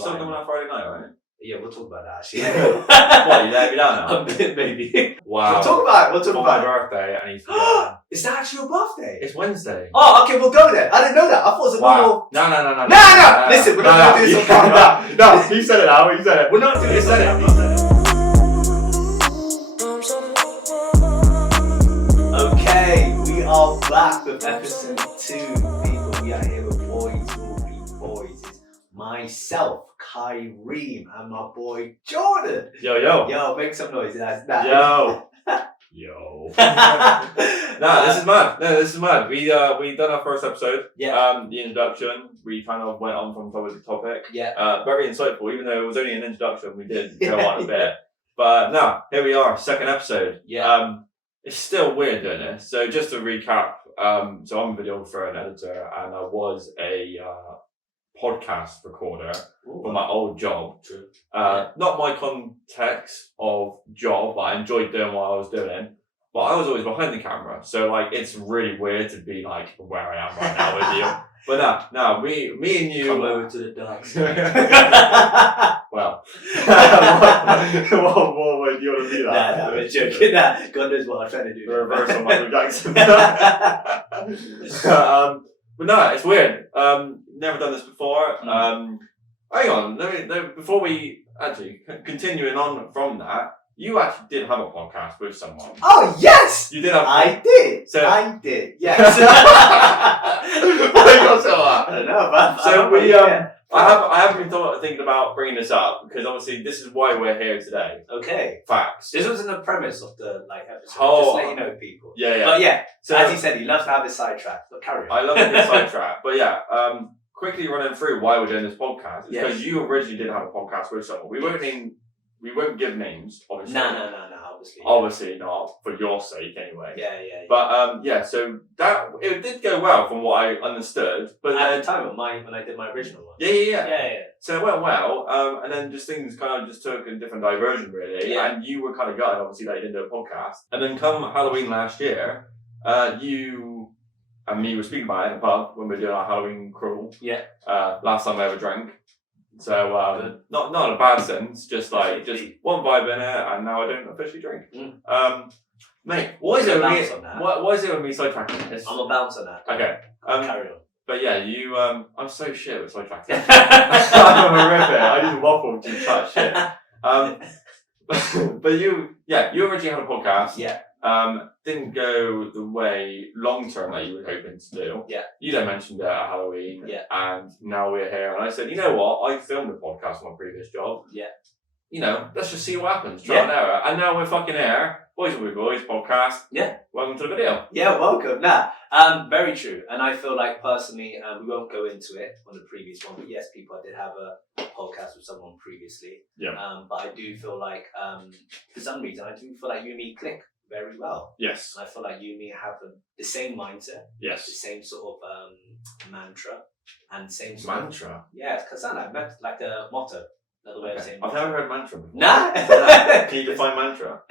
still coming out Friday night, right? Yeah, we'll talk about that actually. What, you let me down now? A bit, maybe. Wow. We'll talk about it. We'll talk For about my it. birthday, I need to go. Is that actually your birthday? It's Wednesday. Oh, okay, we'll go there. I didn't know that. I thought it was a normal. No. No. Listen, we're not going to do this on camera. No, he said it now. He said it. We're not doing this on camera. Okay, we are back with episode 2. People, we are here with Boys Will Be Boys. It's myself, Kaireem, and my boy Jordan. Yo, make some noise. That's that. Yo. No, this is mad. We done our first episode. Yeah. The introduction. We kind of went on from topic to topic. Yeah. Very insightful, even though it was only an introduction. We did go on a bit. But no, here we are, second episode. Yeah. It's still weird doing this. So just to recap, so I'm a videographer and editor, and I was a podcast recorder for my old job. True. Not my context of job, but I enjoyed doing what I was doing. But I was always behind the camera, so like it's really weird to be like where I am right now with you. But no, me and you. Come over to the dark side. Well, what way do you want to do that? Nah, I'm joking. Nah, God knows what I'm trying to do. The reverse of Michael Jackson. But no, it's weird. Never done this before. Hang on, before we actually continuing on from that, you actually did have a podcast with someone. Oh yes, you did have. I did. So, I did. Yes. Why you got so hard? I don't know, but so I have been thinking about bringing this up because obviously this is why we're here today. Okay. Facts. This wasn't the premise of the episode. Oh. Just let you know, people. Yeah. But yeah, so as he said, he loves to have his sidetrack. But carry on. I love a good sidetrack. But yeah, quickly running through why we're doing this podcast is because you originally did have a podcast with someone. We won't give names, obviously. No, obviously. Obviously not, for your sake anyway. Yeah. But so that it did go well from what I understood. But at the time of when I did my original one. Yeah. So it went well, and then just things kind of just took a different diversion really. Yeah. And you were kind of gutted, obviously, that you didn't do a podcast. And then come Halloween last year, you and me were speaking about it in the pub when we were doing our Halloween crawl. Yeah. Last time I ever drank. So not in a bad sense, just one vibe in it, and now I don't officially drink. Mate, what is it with me? What is it with me sidetracking this? I'm a bounce on that. Okay. Carry on. But yeah, you I'm so shit with sidetracking. I'm horrific. I just waffle to chat shit. But you originally had a podcast. Yeah. Didn't go the way long term that you were hoping to do. Yeah. You then mentioned it at Halloween. Yeah. And now we're here. And I said, you know what? I filmed a podcast on my previous job. Yeah. You know, let's just see what happens. Trial and error. And now we're fucking here. Boys Will Be Boys podcast. Yeah. Welcome to the video. Yeah, welcome. Very true. And I feel like personally, we won't go into it on the previous one, but yes, people, I did have a podcast with someone previously. Yeah. But I do feel like, for some reason, I do feel like you and me click very well. Yes. I feel like you and me have the same mindset. Yes. The same sort of mantra and same sort of... Mantra? Yeah, because I like the motto. Another way of saying I've never heard mantra before. Nah. Can you define mantra?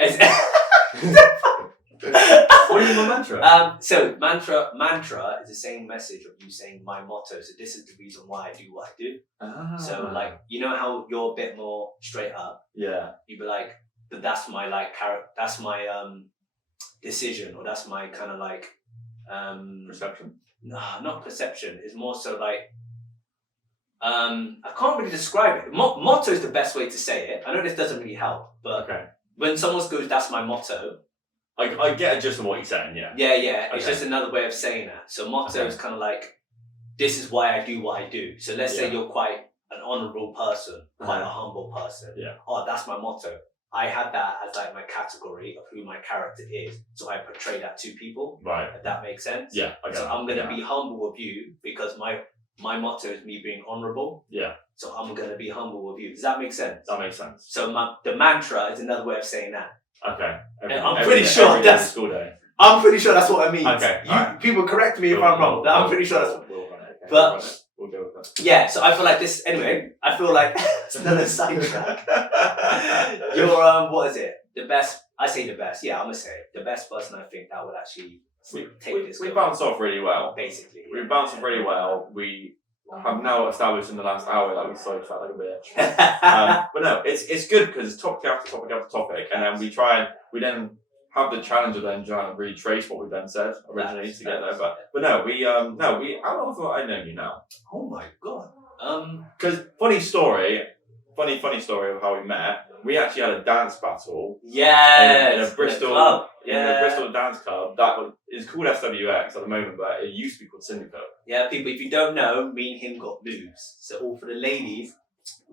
What do you mean by mantra? So mantra is the same message of you saying my motto. So this is the reason why I do what I do. Ah. So like, you know how you're a bit more straight up? Yeah. You'd be like, but that's my that's my decision, or that's my kind of like Perception? No, not perception. It's more so like I can't really describe it. Motto is the best way to say it. I know this doesn't really help, but when someone goes, that's my motto. I get a gist of what you're saying, yeah. Yeah. Okay. It's just another way of saying that. So motto is kind of like, this is why I do what I do. So let's say you're quite an honourable person, quite a humble person. Yeah. Oh, that's my motto. I had that as like my category of who my character is. So I portray that to people. Right. If that makes sense. Yeah. So I'm going to be humble with you because my motto is me being honourable. Yeah. So I'm going to be humble with you. Does that make sense? That makes sense. So the mantra is another way of saying that. Okay. I'm pretty sure that's school day. I'm pretty sure that's what I mean. Okay. People correct me if I'm wrong. But I'm pretty sure that's what. We'll run it. Okay. But we'll go with that. Yeah, so I feel like this. Anyway, I feel like it's another sidetrack. You're what is it? The best. I say the best. Yeah, I'm gonna say the best person. I think that would actually take this. We bounce off really well. Basically, we bounce off really well. We have now established in the last hour that we sidetracked like a bitch. But no, it's good because it's topic after topic after topic, and then we then have the challenge of then trying to retrace what we then said originally to get there. But no, we how long have I known you now? Oh my god. Because funny story of how we met. We actually had a dance battle. Yeah. In a Bristol club. in a Bristol dance club that is called SWX at the moment, but it used to be called Syndicate. Yeah, people, if you don't know, me and him got moves. So all for the ladies,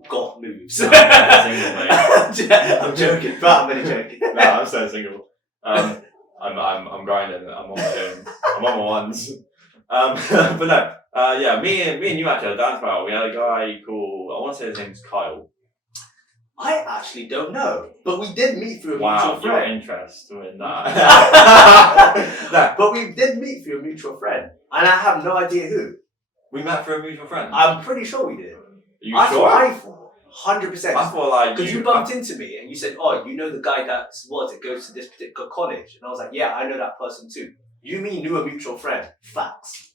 got moves. No, I'm single, mate. I'm joking, but I'm really joking. No, I'm so single. I'm grinding. I'm on my own. I'm on my ones. But no. Yeah, me and you actually had a dance battle. We had a guy called, I want to say his name's Kyle. I actually don't know, but we did meet through a mutual Wow, your friend. interest in that. No. But we did meet through a mutual friend, and I have no idea who. We met through a mutual friend. I'm pretty sure we did. You That's sure? what I thought. 100%. I thought like Because you bumped into me and you said, "Oh, you know the guy that goes to this particular college," and I was like, "Yeah, I know that person too." You mean knew a mutual friend? Facts.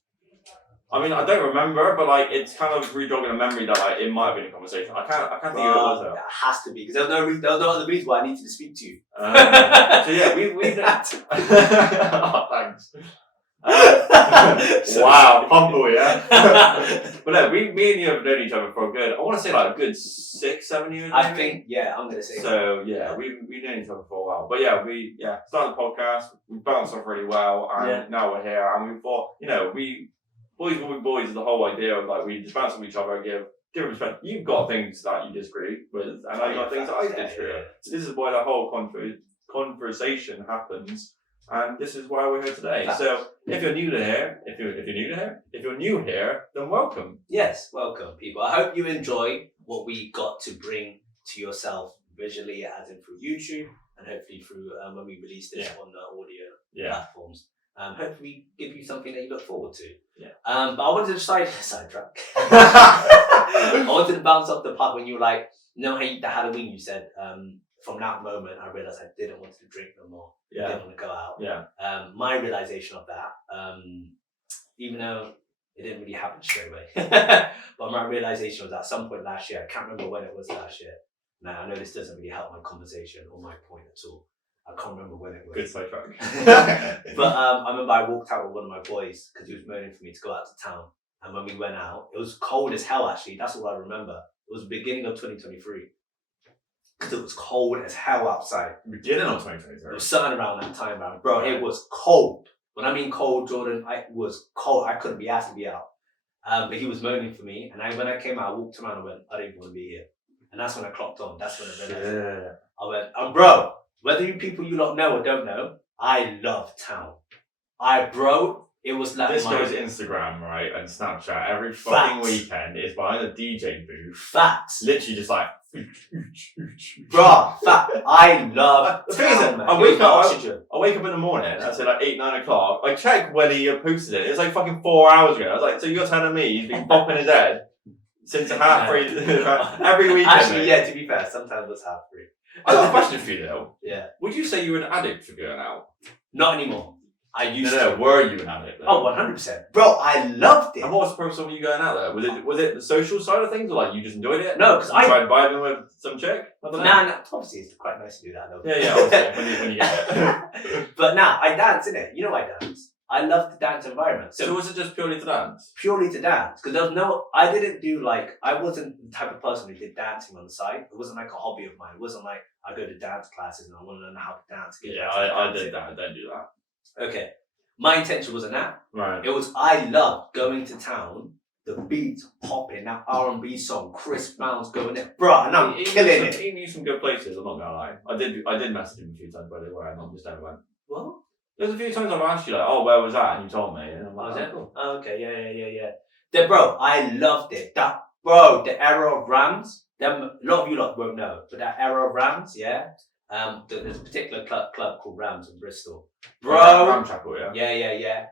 I mean, I don't remember, but like it's kind of rejogging a memory that like it might have been a conversation. I can't think of who it was though. That has to be because there was no other reason why I needed to speak to you. So yeah, we oh, thanks. Wow, humble, yeah. But no, me and you have known each other for a good, I want to say like a good 6-7 years. I think, yeah, I'm gonna say. So yeah, we've known each other for a while. But yeah, we started the podcast. We bounced off really well, and now we're here. And we thought, boys will be boys is the whole idea of like we just bounce off each other and give different respect. You've got things that you disagree with, and I got things that I disagree with. So this is why the whole conversation happens. And this is why we're here today. So if you're new here, then welcome. Yes, welcome, people. I hope you enjoy what we got to bring to yourself visually, as in through YouTube, and hopefully through when we release this on the audio platforms. Hopefully give you something that you look forward to. Yeah. But I wanted to sidetrack. I wanted to bounce off the part when you were like, how the Halloween you said, from that moment I realised I didn't want to drink no more. Yeah. I didn't want to go out. Yeah. My realisation of that, even though it didn't really happen straight away, but my realisation was at some point last year, I can't remember when it was last year. Now I know this doesn't really help my conversation or my point at all. I can't remember when it was. Good sidetrack. But I remember I walked out with one of my boys because he was moaning for me to go out to town. And when we went out, it was cold as hell actually. That's all I remember. It was the beginning of 2023. Because it was cold as hell outside. Beginning of 2023? It was something around that time, man. Bro, it was cold. When I mean cold, Jordan, it was cold. I couldn't be asked to be out. But he was moaning for me. And when I came out, I walked around and went, I don't even want to be here. And that's when I clocked on. That's when I realised. I went, bro, whether you people you lot know or don't know, I love town. It was like this guy's Instagram, right, and Snapchat every fucking weekend is behind a DJ booth. Facts. Literally just like, bro. I love the thing town, is, I wake up in the morning. I say like 8-9 o'clock. I check when he posted it. It's like fucking 4 hours ago. I was like, so you're telling me he's been bopping his head since half 3 every weekend? Actually, yeah. To be fair, sometimes it's half 3. I got a question for you though. Yeah. Would you say you were an addict for going out? Not anymore. I used to. No, were you an addict though? Oh, 100%. Bro, I loved it. And what was the purpose of you going out there? Was it the social side of things, or like you just enjoyed it? No, because I tried vibing with some chick. Nah. Obviously, it's quite nice to do that though. Yeah. Obviously, when you get it. But now I dance in it. You know I dance. I love the dance environment. So was it just purely to dance? Purely to dance, because there was I didn't do I wasn't the type of person who did dancing on the side. It wasn't like a hobby of mine. It wasn't like I go to dance classes and I want to learn how to dance. I did that. I don't do that. Okay. My intention wasn't that. Right. It was I loved going to town, the beats popping, that R&B song, Chris Brown's going there. Bro, and I'm killing it. He knew some good places, I'm not gonna lie. I did message him a few times, by the way, and I just never went. Well, there's a few times I've asked you like, oh, where was that? And you told me, and I'm like, oh, cool. Oh, okay, yeah. Bro, I loved it. The era of Rams. A lot of you lot won't know, but that era of Rams, yeah. There's a particular club called Rams in Bristol. Bro. Ram Chapel, yeah? Yeah.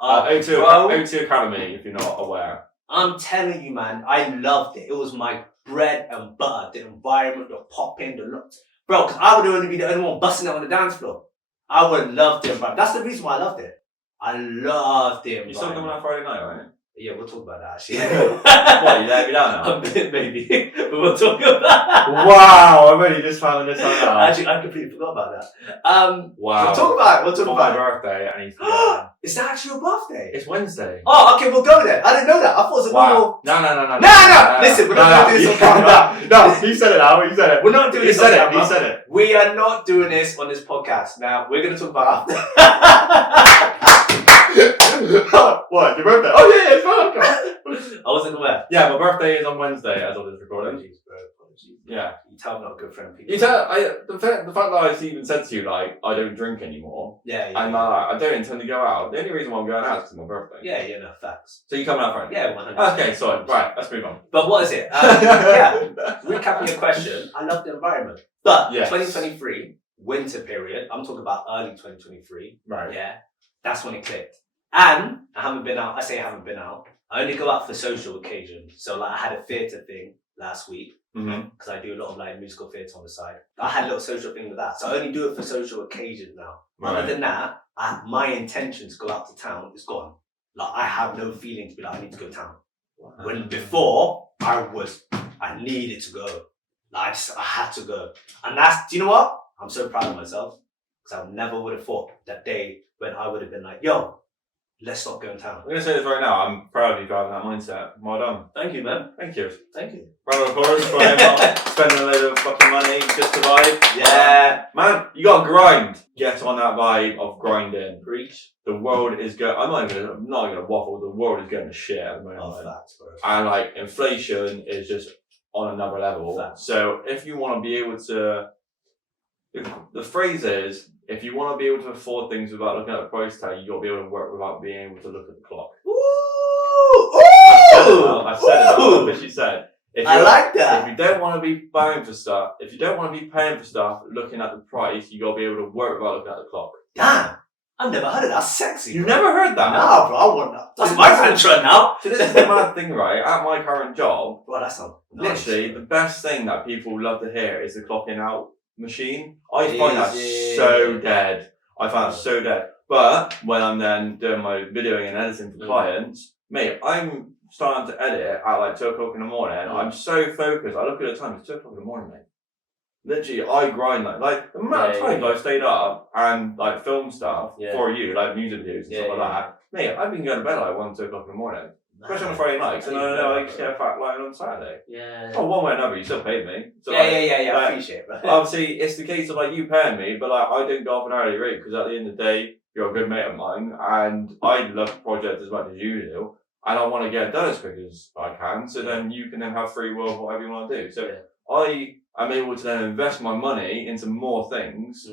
O2 Academy, if you're not aware. I'm telling you, man, I loved it. It was my bread and butter. The environment, the popping, bro, because I would only be the only one busting out on the dance floor. I would love the environment. That's the reason why I loved it. I loved the environment. You still coming on Friday night, right? Yeah, we'll talk about that actually. What, you let me down now? A bit maybe, but we'll talk about that. Wow, I've only just found this out now. Actually, I completely forgot about that. Wow. We'll talk about it. We'll talk For about my it. birthday, I need to go. Is that actually your birthday? It's Wednesday. Oh, okay, we'll go there. I didn't know that. I thought it was a normal. No. No. Listen, we're not doing this on camera. No, you said it now. You said it. We're not doing this on camera. He said it. We are not doing this on this podcast. Now, we're going to talk about after. What? Your birthday? Oh, yeah, it's fine. I wasn't aware. Yeah, my birthday is on Wednesday as of this recording. Apologies, bro. Apologies. Yeah. You tell I'm not a good friend. People. You tell the fact that I even said to you like I don't drink anymore. Yeah. And I don't intend to go out. The only reason why I'm going out is because it's my birthday. Yeah, no, facts. So you coming out Friday? Yeah, 100%. Okay, sorry. Right, let's move on. But what is it? Yeah, recapping your question, I love the environment. But Yes. 2023, winter period, I'm talking about early 2023. Right. Yeah, that's when it clicked. And I haven't been out. I say I haven't been out. I only go out for social occasions. So like I had a theatre thing last week because I do a lot of like musical theatre on the side. I had a little social thing with that. So I only do it for social occasions now. Right. Other than that, my intention to go out to town is gone. Like I have no feeling to be like I need to go to town. When before I needed to go. Like I had to go. And do you know what? I'm so proud of myself because I never would have thought that day when I would have been like, yo, let's stop going to town. I'm going to say this right now. I'm proud of you driving that mindset. Well done. Thank you, man. Thank you. Thank you. Round of applause for him not spending a load of fucking money just to vibe. Yeah. Man, you got to grind. Get on that vibe of grinding. Preach. The world is going. I'm not even going to waffle. The world is going to shit at the moment. Oh, facts, bro. And like inflation is just on another level. Facts. So if you want to be able to, the phrase is, if you want to be able to afford things without looking at the price tag, you got to be able to work without being able to look at the clock. Ooh! I said it. What she said. I like that. If you don't want to be buying for stuff, if you don't want to be paying for stuff, looking at the price, you got to be able to work without looking at the clock. Damn. I've never heard of that. That's sexy. You've bro. never heard that? Nah, bro. I want that. That's my mantra now. So this is the mad thing, right? At my current job, Bro, that's not literally the best thing that people love to hear is the clocking out machine. I It find that is, so dead. I find that so dead. But when I'm then doing my videoing and editing for clients, mate, I'm starting to edit at like 2 o'clock in the morning. I'm so focused. I look at the time, it's 2 o'clock in the morning, mate. Literally, I grind like the amount of times I've stayed up and like film stuff for you, like music videos and stuff like that. Mate, I've been going to bed at like 1, 2 o'clock in the morning. Especially on a Friday night, and I just get a fat line on Saturday. Yeah. Oh, one way or another, you still paid me. So Yeah. I appreciate it, bro. Obviously, it's the case of like you paying me, but like I don't go off an hourly rate because at the end of the day, you're a good mate of mine, and I love the project as much as you do, and I want to get it done as quick as I can, so then you can then have free will of whatever you want to do. So I am able to then invest my money into more things.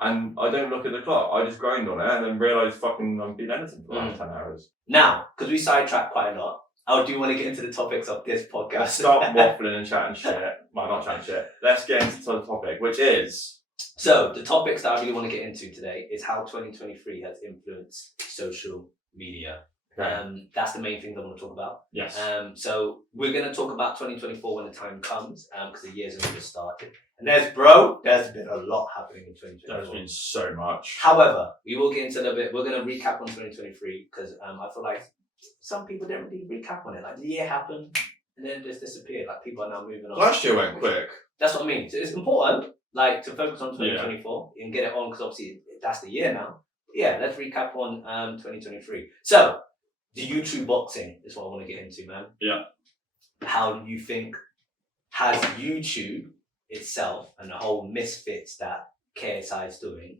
And I don't look at the clock. I just grind on it and then realise fucking I've been editing for like 10 hours. Now, because we sidetracked quite a lot, I do want to get into the topics of this podcast. Let's stop waffling and chatting shit. Well, not chatting shit. Let's get into the topic, which is... So, the topics that I really want to get into today is how 2023 has influenced social media. Okay. That's the main thing that I want to talk about. Yes. So, we're going to talk about 2024 when the time comes, because the year's only just started. And there's been a lot happening in 2024. There's been so much. However, we will get into a little bit. We're going to recap on 2023 because I feel like some people didn't really recap on it. Like the year happened and then it just disappeared. Like people are now moving on. Last year went quick. That's what I mean. So it's important, like, to focus on 2024 and get it on because obviously that's the year now. But yeah, let's recap on 2023. So the YouTube boxing is what I want to get into, man. Yeah. How do you think has YouTube itself and the whole Misfits that KSI is doing,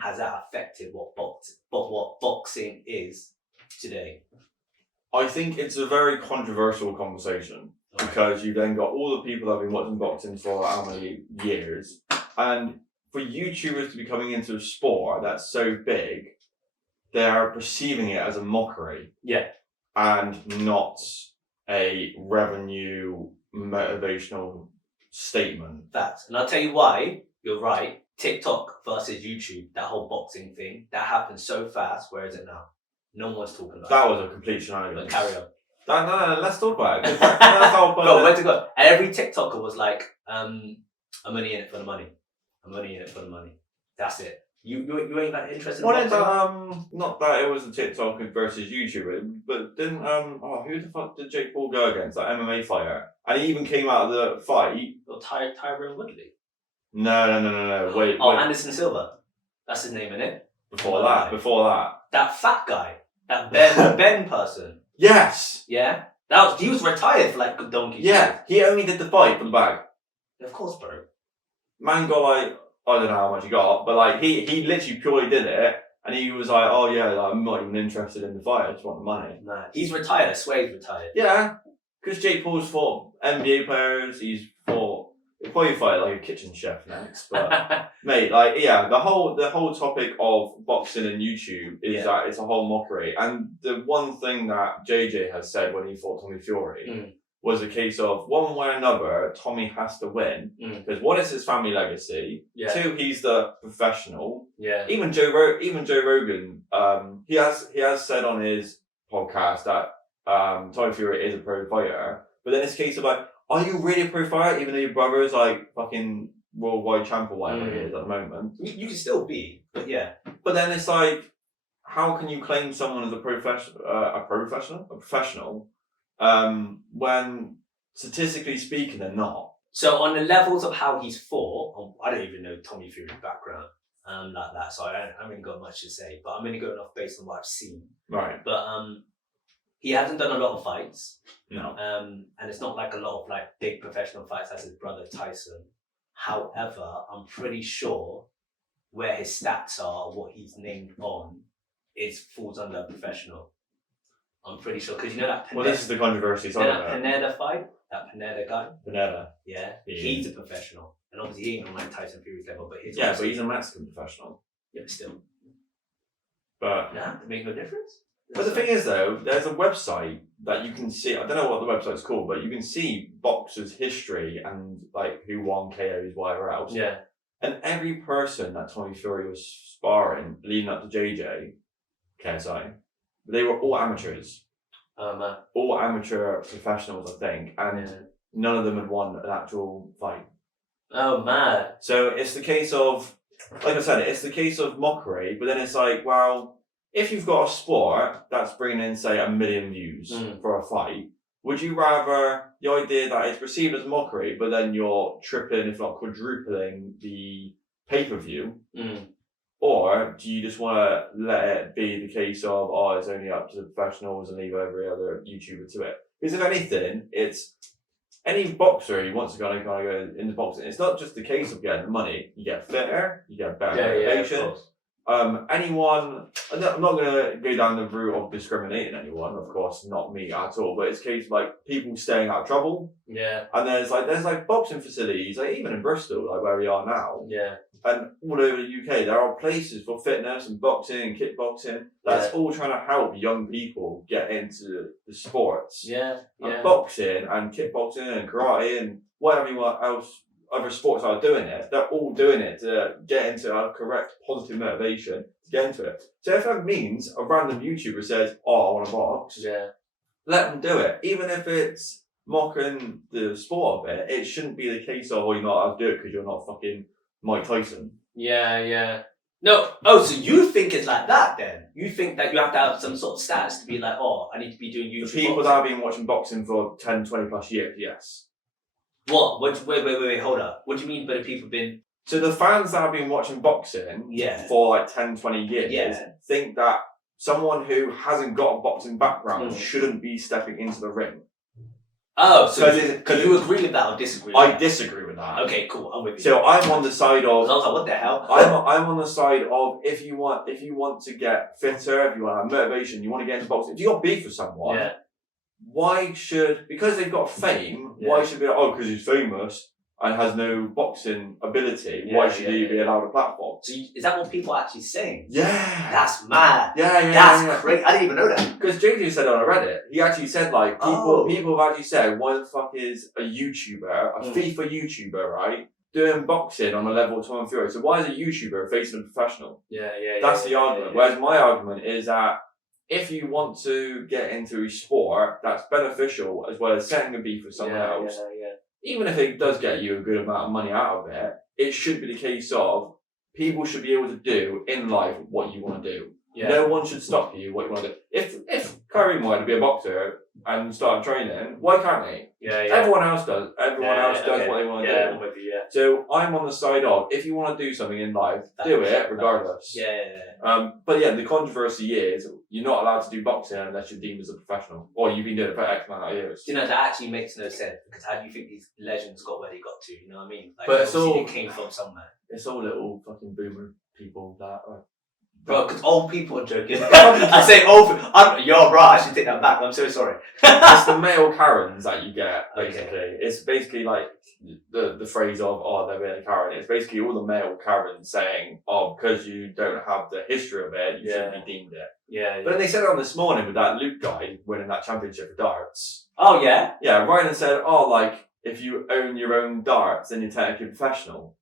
has that affected what boxing is today? I think it's a very controversial conversation because you then got all the people that have been watching boxing for how many years, and for YouTubers to be coming into a sport that's so big, they are perceiving it as a mockery. Yeah. And not a revenue motivational statement. Facts. And I'll tell you why you're right. TikTok versus YouTube, that whole boxing thing, that happened so fast. Where is it now? No one's talking about that it. Was a complete shenanigans. But carry on. No, let's talk about it. That's how go, where to go? And every TikToker was like, I'm only in it for the money. I'm only in it for the money. That's it. You ain't like interested What in is boxing? not that it was a TikTok versus YouTuber, but didn't who the fuck did Jake Paul go against? That MMA fighter, and he even came out of the fight. Or Tyron Woodley? No. Wait. Anderson Silva. That's his name, innit? Before that. That fat guy. That Ben person. Yes. Yeah? He was retired for like good donkey. Yeah, he only did the fight for the bag. Of course, bro. Man got like, I don't know how much he got, but like he literally purely did it, and he was like, oh yeah, like, I'm not even interested in the fight, I just want the money. Nah, he's retired. I swear he's retired. Yeah, because Jake Paul's fought NBA players, he'll probably fight like a kitchen chef next, but mate, like yeah, the whole topic of boxing and YouTube is that it's a whole mockery. And the one thing that JJ has said when he fought Tommy Fury was a case of one way or another, Tommy has to win because one is his family legacy. Yeah. Two, he's the professional. Yeah. Even Joe Rogan, he has said on his podcast that Tommy Fury is a pro fighter, but then it's a case of like, are you really a pro fighter even though your brother is like fucking worldwide champ or whatever he is at the moment? You can still be, but yeah. But then it's like, how can you claim someone as a professional? When statistically speaking, they're not. So on the levels of how he's fought, I don't even know Tommy Fury's background like that, so I haven't really got much to say. But I'm only going off based on what I've seen. Right. But he hasn't done a lot of fights. No. And it's not like a lot of like big professional fights as his brother Tyson. However, I'm pretty sure where his stats are, what he's named on, falls under professional. I'm pretty sure, because you know that Pineda... Well, this is the controversy. That Pineda fight? That Pineda guy? Pineda. Yeah. He's a professional. And obviously he ain't on like Tyson Fury's level, but he's... Yeah, but he's a Mexican professional. Yeah, but still. But... Nah, it make no difference. But the thing is though, there's a website that you can see, I don't know what the website's called, but you can see boxers' history and like who won KOs, whatever else. Yeah. And every person that Tommy Fury was sparring leading up to JJ, KSI, they were all amateurs. Oh man. All amateur professionals, I think, and none of them had won an actual fight. Oh man. So it's the case of, like I said, it's the case of mockery, but then it's like, well, if you've got a sport that's bringing in, say, 1 million views for a fight, would you rather the idea that it's perceived as mockery, but then you're tripling, if not quadrupling, the pay-per-view? Or do you just want to let it be the case of, it's only up to the professionals and leave every other YouTuber to it? Because if anything, it's any boxer who wants to go into boxing, it's not just the case of getting the money. You get fitter, you get better motivation. Anyone, I'm not going to go down the route of discriminating anyone, of course, not me at all, but it's a case of like people staying out of trouble. Yeah. And there's like boxing facilities, like even in Bristol, like where we are now. Yeah. And all over the UK, there are places for fitness and boxing and kickboxing that's all trying to help young people get into the sports. Yeah. And boxing and kickboxing and karate and whatever else. Other sports are doing it, they're all doing it to get into a correct positive motivation to get into it. So if that means a random YouTuber says, I want to box, let them do it. Even if it's mocking the sport a bit, it shouldn't be the case of, you're not allowed to do it because you're not fucking Mike Tyson. Yeah. No, so you think it's like that then? You think that you have to have some sort of stats to be like, I need to be doing YouTube The people that have been watching boxing for 10, 20 plus years, yes. What? Wait, hold up. What do you mean by the people been... So the fans that have been watching boxing for like 10, 20 years think that someone who hasn't got a boxing background shouldn't be stepping into the ring. Oh, so you agree with that or disagree with that? I disagree with that. Okay, cool. I'm with you. So I'm on the side of... I was like, what the hell? I'm on the side of if you want to get fitter, if you want to have motivation, you want to get into boxing, if you got beef with someone... Yeah. Why should, because they've got fame, why should be like, because he's famous and has no boxing ability, why should he be allowed a platform? So is that what people are actually saying? Yeah. That's mad. Yeah. That's crazy. I didn't even know that. Because JJ said on Reddit, he actually said like, people have actually said, why the fuck is a YouTuber, a FIFA YouTuber, right, doing boxing on a level of Tommy Fury? So why is a YouTuber facing a professional? That's the argument. Whereas my argument is that if you want to get into a sport that's beneficial as well as setting a beef with someone else, even if it does get you a good amount of money out of it, it should be the case of people should be able to do in life what you want to do. Yeah. No one should stop you what you want to do. If Kaireem wanted to be a boxer and start training, why can't he? Yeah. Everyone else does. Everyone else does what they want to do. I'm with you, yeah. So I'm on the side of, if you want to do something in life, do it regardless. Yeah. But yeah, the controversy is you're not allowed to do boxing unless you're deemed as a professional, or you've been doing it for X amount of years. You know, that actually makes no sense, because how do you think these legends got where they got to? You know what I mean? Like, But it's obviously all- they came from somewhere. It's all little fucking boomer people that. Bro, because old people are joking. I say old. You're right. I should take that back. I'm so sorry. It's the male Karens that you get, basically. Okay. It's basically like the phrase of, oh, they're being a Karen. It's basically all the male Karens saying, oh, because you don't have the history of it, you shouldn't be deemed it. Yeah. But then they said it on this morning with that Luke guy winning that championship for darts. Oh yeah. Yeah, Ryan said, oh, like, if you own your own darts, then you're technically professional.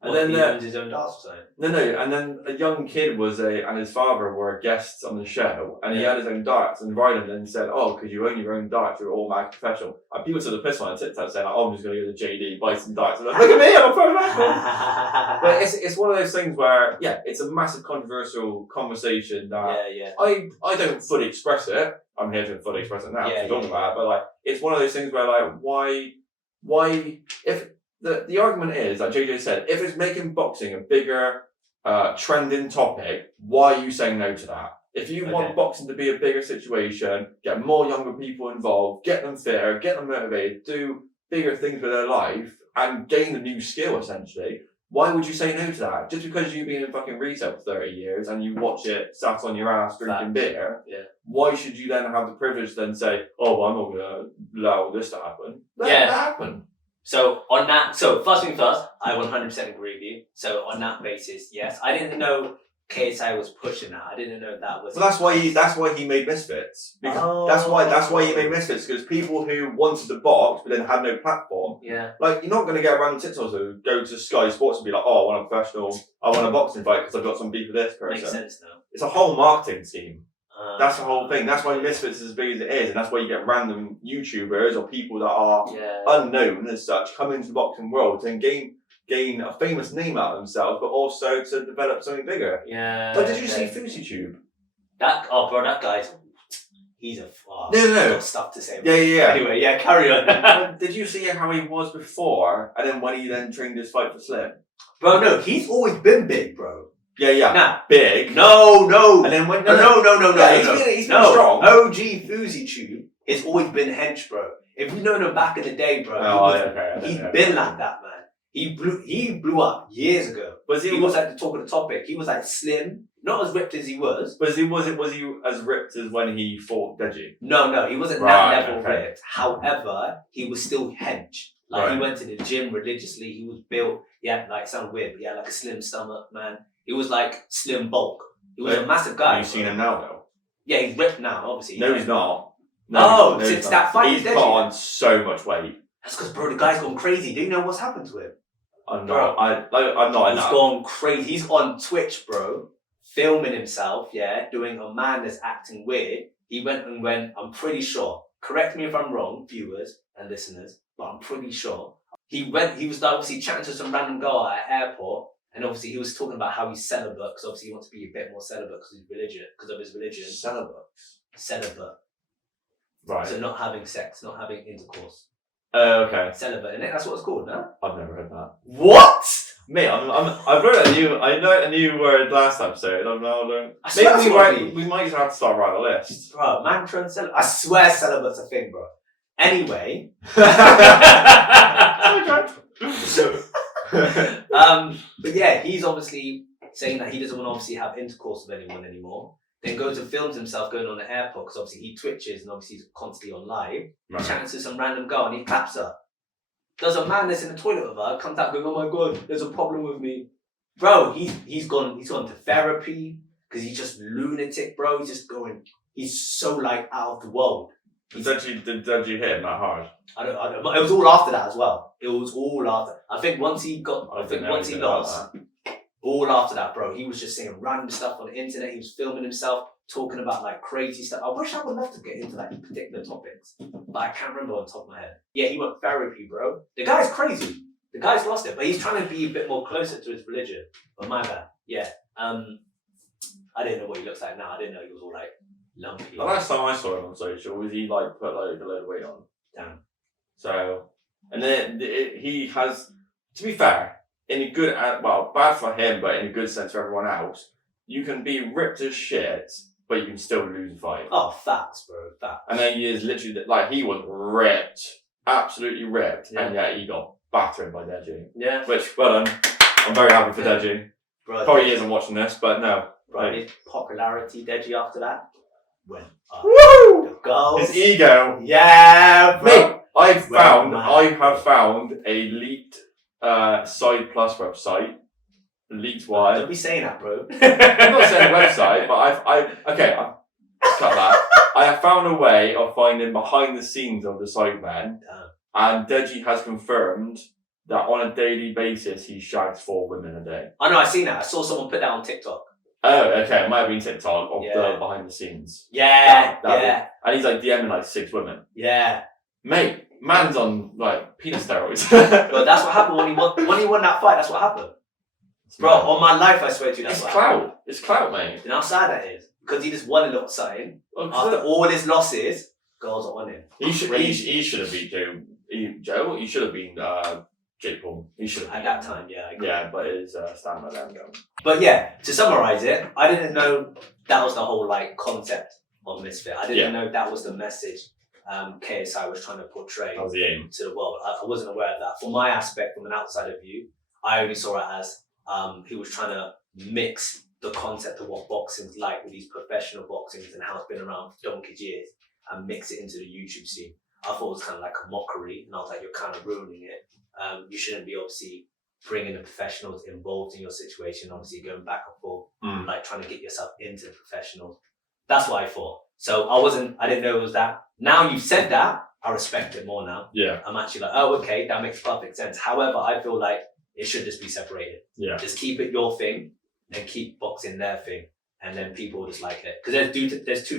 And Well, then he owns his own darts or something. No, and then a young kid and his father were guests on the show, and he Yeah. had his own darts, and Ryden then said, oh, because you own your own darts, you're automatic professional. And people took the piss on TikTok saying, like, oh, I'm just going to go to JD, buy some darts. And I'm like, look at me, I'm a professional. But it's one of those things where, yeah, it's a massive controversial conversation that Yeah. I don't fully express it. I'm here to fully express it now, Yeah, to talk about it, but like, it's one of those things where, like, why, if, the argument is, like JJ said, if it's making boxing a bigger trending topic, why are you saying no to that? If you want boxing to be a bigger situation, get more younger people involved, get them fitter, get them motivated, do bigger things with their life, and gain a new skill, essentially, why would you say no to that? Just because you've been in fucking retail for 30 years and you watch it sat on your ass drinking beer, why should you then have the privilege to then say, oh, well, I'm not going to allow this to happen? Let it happen. So on that, first thing first, I 100% agree with you. So on that basis, yes, I didn't know KSI was pushing that. I didn't know that was. Well, that's why he made Misfits. Because that's why he made Misfits, because people who wanted to box but then had no platform. Yeah. Like, you're not going to get random TikToks who go to Sky Sports and be like, oh, I want a professional, I want a boxing fight because I've got some beef with this person. Makes sense now. It's a whole marketing scheme. That's the whole thing. That's why Misfits is as big as it is, and that's why you get random YouTubers or people that are unknown as such come into the boxing world and gain a famous name out of themselves, but also to develop something bigger. Yeah. But did you see Fousey Tube? That guy's he's a No. I've got stuff to say. Yeah. Anyway, carry on. Did you see how he was before, and then when he then trained his fight for Slim? Bro, no, he's always been big, bro. Yeah. Nah. Big. No. And then when No. he's been strong. OG Fousey Tube has always been hench, bro. If you know him back in the day, bro, he's been like that, man. He blew up years ago. He was like the talk of the topic. He was like slim, not as ripped as he was. Was he as ripped as when he fought Deji? No, he wasn't that level ripped. However, he was still hench. Like he went to the gym religiously. He was built. He had like, it sounded weird, but he had like a slim stomach, man. He was like slim bulk. He was a massive guy. Have you seen him now though? Yeah, he's ripped now, obviously. No, he's not. Since that fight, he's put on so much weight. That's because, bro, the guy's gone crazy. Do you know what's happened to him? I'm not in He's that. gone crazy. He's on Twitch, bro, filming himself, doing a man that's acting weird. He went, I'm pretty sure, correct me if I'm wrong, viewers and listeners, but I'm pretty sure. He was obviously chatting to some random girl at an airport, and obviously he was talking about how he's celibate, because obviously he wants to be a bit more celibate because of his religion. Celibate. Right. So not having sex, not having intercourse. Okay. Celibate, innit? That's what it's called, no? I've never heard that. What? Mate, I've learned I learned a new word last episode. Maybe we might have to start writing a list. Bro, mantra and celibate. I swear celibate's a thing, bro. Anyway. But yeah, he's obviously saying that he doesn't want to obviously have intercourse with anyone anymore. Then goes and films himself going on the airport, because obviously he twitches and obviously he's constantly on live, chatting to some random girl, and he claps her. There's a man that's in the toilet with her, comes out going, oh my god, there's a problem with me. Bro, he's gone to therapy, because he's just lunatic, bro. He's so like out of the world. Did you hit him that hard? I don't, but it was all after that as well. It was all after. I think once he lost, all after that, bro, he was just saying random stuff on the internet. He was filming himself, talking about like crazy stuff. I wish I would love to get into like particular topics, but I can't remember on the top of my head. Yeah, he went therapy, bro. The guy's crazy. The guy's lost it, but he's trying to be a bit more closer to his religion. But my bad. Yeah. I didn't know what he looks like now. I didn't know he was all like lumpy. The last time I saw him on social was he like put like a load of weight on. Damn. So, and then he has, to be fair, in a good, well, bad for him, but in a good sense for everyone else, you can be ripped as shit, but you can still lose a fight. Oh, facts, bro. Facts. And then he is literally, like, he was ripped, absolutely ripped, Yeah. and yet he got battered by Deji. Yeah. Which, well done. I'm very happy for Deji. Bro, Probably isn't watching this, but no. Bro, his popularity, Deji, after that went up. Woo! The girls. His ego. Yeah, bro. Mate, I have found a leaked Side Plus website. Leaked one. Don't be saying that, bro. I'm not saying the website, but I'll cut that. I have found a way of finding behind the scenes of the Sidemen, and Deji has confirmed that on a daily basis he shags 4 women a day. I know, I seen that. I saw someone put that on TikTok. Oh, okay, it might have been TikTok of Yeah. the behind the scenes. Yeah, Yeah. And he's like DMing like 6 women. yeah. Mate, man's on like penis steroids. But that's what happened when he won that fight. That's what happened, bro. On my life, I swear to you, that's It's what clout. happened. It's clout, mate. You know how sad that is? Because he just won a little something. Well, After all his losses, girls are on him. he should have been Joe. He should have been Jake Paul. He should have At that time, yeah. I agree. Yeah, but his stamina let him go. But yeah, to summarize it, I didn't know that was the whole like concept of Misfit. I didn't know that was the message KSI was trying to portray That was the aim. to the world. I wasn't aware of that. From my aspect, from an outsider view, I only saw it as he was trying to mix the concept of what boxing's like with these professional boxings and how it's been around for donkey's years and mix it into the YouTube scene. I thought it was kind of like a mockery, and I was like, you're kind of ruining it. You shouldn't be obviously bringing the professionals involved in your situation, obviously going back and forth, like trying to get yourself into the professionals. That's what I thought. So I didn't know it was that. Now you've said that, I respect it more now. Yeah. I'm actually like, oh, okay, that makes perfect sense. However, I feel like it should just be separated. Yeah. Just keep it your thing and keep boxing their thing. And then people will just like it. Because there's two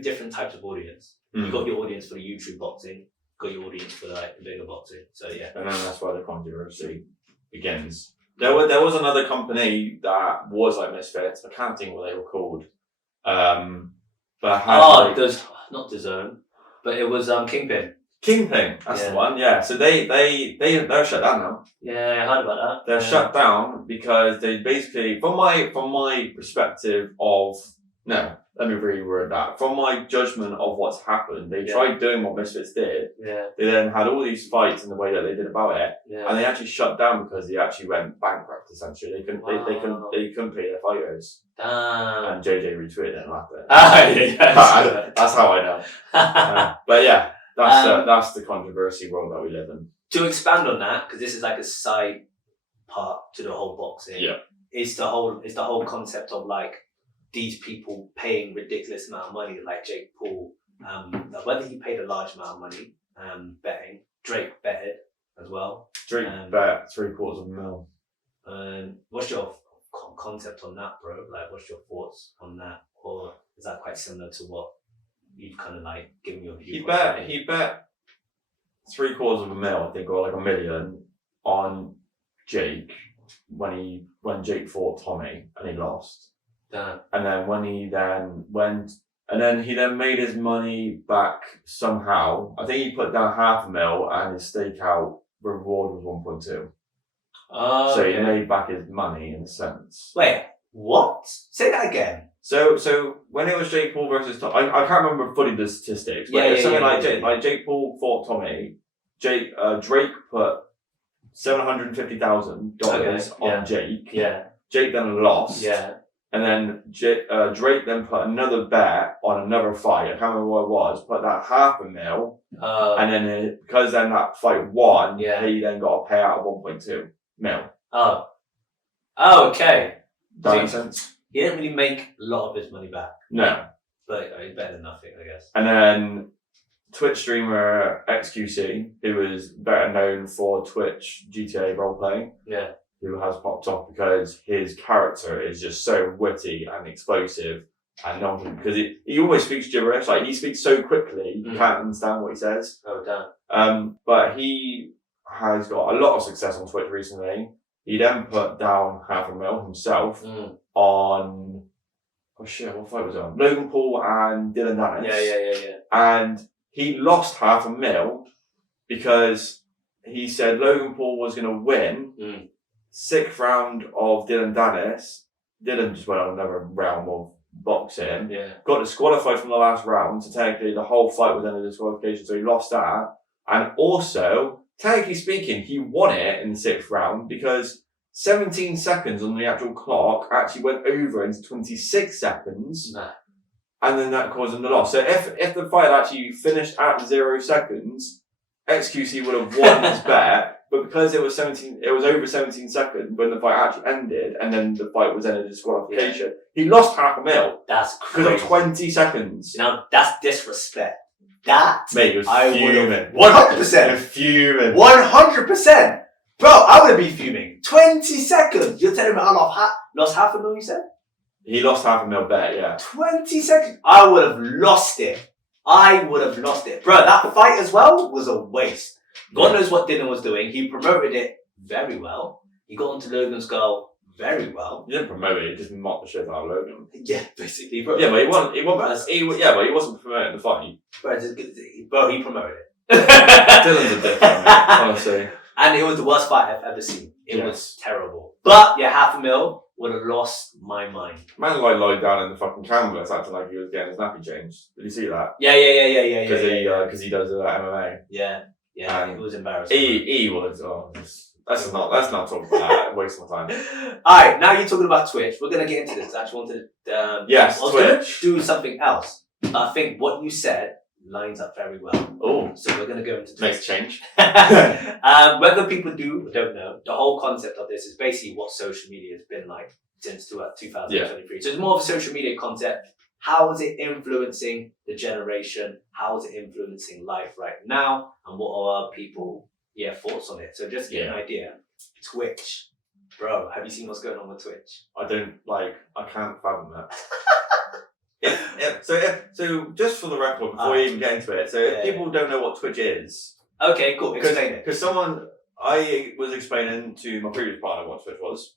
different types of audience. You got your audience for the YouTube boxing, got your audience for like the bigger boxing. So yeah. And then that's why the controversy begins. There was another company that was like Misfits. I can't think what they were called. But had not DAZN, but it was Kingpin. Kingpin, that's the one. Yeah. So they're shut down now. Yeah, I heard about that. They're shut down because they basically, from my perspective of let me reword that. From my judgment of what's happened, they tried doing what Misfits did. Yeah. They then had all these fights in the way that they did about it, and they actually shut down because they actually went bankrupt. Essentially, they couldn't pay their fighters. Damn. And JJ retweeted it and laughed at it. That's how I know. But yeah, that's the controversy world that we live in. To expand on that, because this is like a side part to the whole boxing. Yeah. It's the whole concept of like these people paying ridiculous amount of money, like Jake Paul. Whether he paid a large amount of money betting, Drake betted as well. Drake bet $750,000. What's your concept on that, bro? Like, what's your thoughts on that, or is that quite similar to what you've kind of like given your view? He bet $750,000, I think, or like $1 million on Jake when Jake fought Tommy and he lost. Damn. And then he made his money back somehow. I think he put down $500,000 and his stakeout reward was 1.2. So he made back his money in a sense. Wait, what? Say that again. So when it was Jake Paul versus Tommy, I can't remember fully the statistics, but it's something like Jake Paul fought Tommy. Drake put $750,000 on Jake. Yeah. Jake then lost. Yeah. And then Drake then put another bet on another fight. I can't remember what it was. Put that $500,000. And then because then that fight won, he then got a payout of 1.2 mil. Oh, okay. That makes sense? He didn't really make a lot of his money back. No. But he's better than nothing, I guess. And then Twitch streamer XQC, who is better known for Twitch GTA roleplay. Yeah. Who has popped off because his character is just so witty and explosive, and because he always speaks gibberish. Like he speaks so quickly, you can't understand what he says. Oh damn! But he has got a lot of success on Twitch recently. He then put down $500,000 himself on, what fight was it on? Logan Paul and Dylan Dennis. Yeah. And he lost $500,000 because he said Logan Paul was going to win 6th round of Dylan Dennis. Dylan just went on another round of boxing. Yeah. Got disqualified from the last round, so technically the whole fight was under disqualification, so he lost that. And also, technically speaking, he won it in the 6th round because 17 seconds on the actual clock actually went over into 26 seconds. Nah. And then that caused him the loss. So if the fight had actually finished at 0 seconds, XQC would have won his bet. But because it was over 17 seconds when the fight actually ended, and then the fight was in a disqualification, he lost $500,000. That's crazy. Because of 20 seconds. Now, that's disrespect. That, mate, he was fuming. 100%. Fuming. 100%. Bro, I would be fuming. 20 seconds. You're telling me I lost $500,000, you said? He lost $500,000 bet, yeah. 20 seconds. I would have lost it. Bro, that fight as well was a waste. God knows what Dylan was doing. He promoted it very well. He got onto Logan's goal very well. He didn't promote it, he just mocked the shit out of Logan. Yeah, basically, bro. Yeah, but he wasn't promoting the fight. Bro, he promoted it. Dylan's a dickhead, honestly. And it was the worst fight I've ever seen. It Yes. was terrible. But yeah, $500,000 would have lost my mind. Man lied down in the fucking canvas acting like he was getting his nappy changed. Did you see that? Yeah. Because he does MMA. Yeah, And it was embarrassing. He was. Let's not talk about that. Waste my time. Alright, now you're talking about Twitch. We're gonna get into this. I actually wanted to. Yes, I was Twitch. gonna do something else. I think what you said lines up very well. Oh, So we're gonna go into Twitch. makes change. Whether people do or don't know, the whole concept of this is basically what social media has been like since 2023. So it's more of a social media concept. How is it influencing the generation? How is it influencing life right now? And what are people, thoughts on it? So just to get an idea. Twitch. Bro, have you seen what's going on with Twitch? I can't fathom that. So just for the record, before we even get into it, if people don't know what Twitch is. Okay, cool. Explain it. Because I was explaining to my previous partner what Twitch was.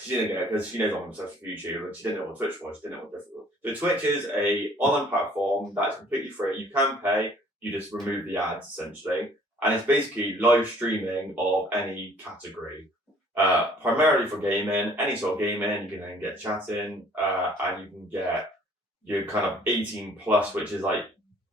She didn't get it because she knows I'm obsessed with YouTube and she didn't know what Twitch was. She didn't know what different was. So Twitch is a online platform that's completely free. You can pay. You just remove the ads essentially, and it's basically live streaming of any category. Primarily for gaming, any sort of gaming. You can then get chatting, and you can get your kind of 18 plus, which is like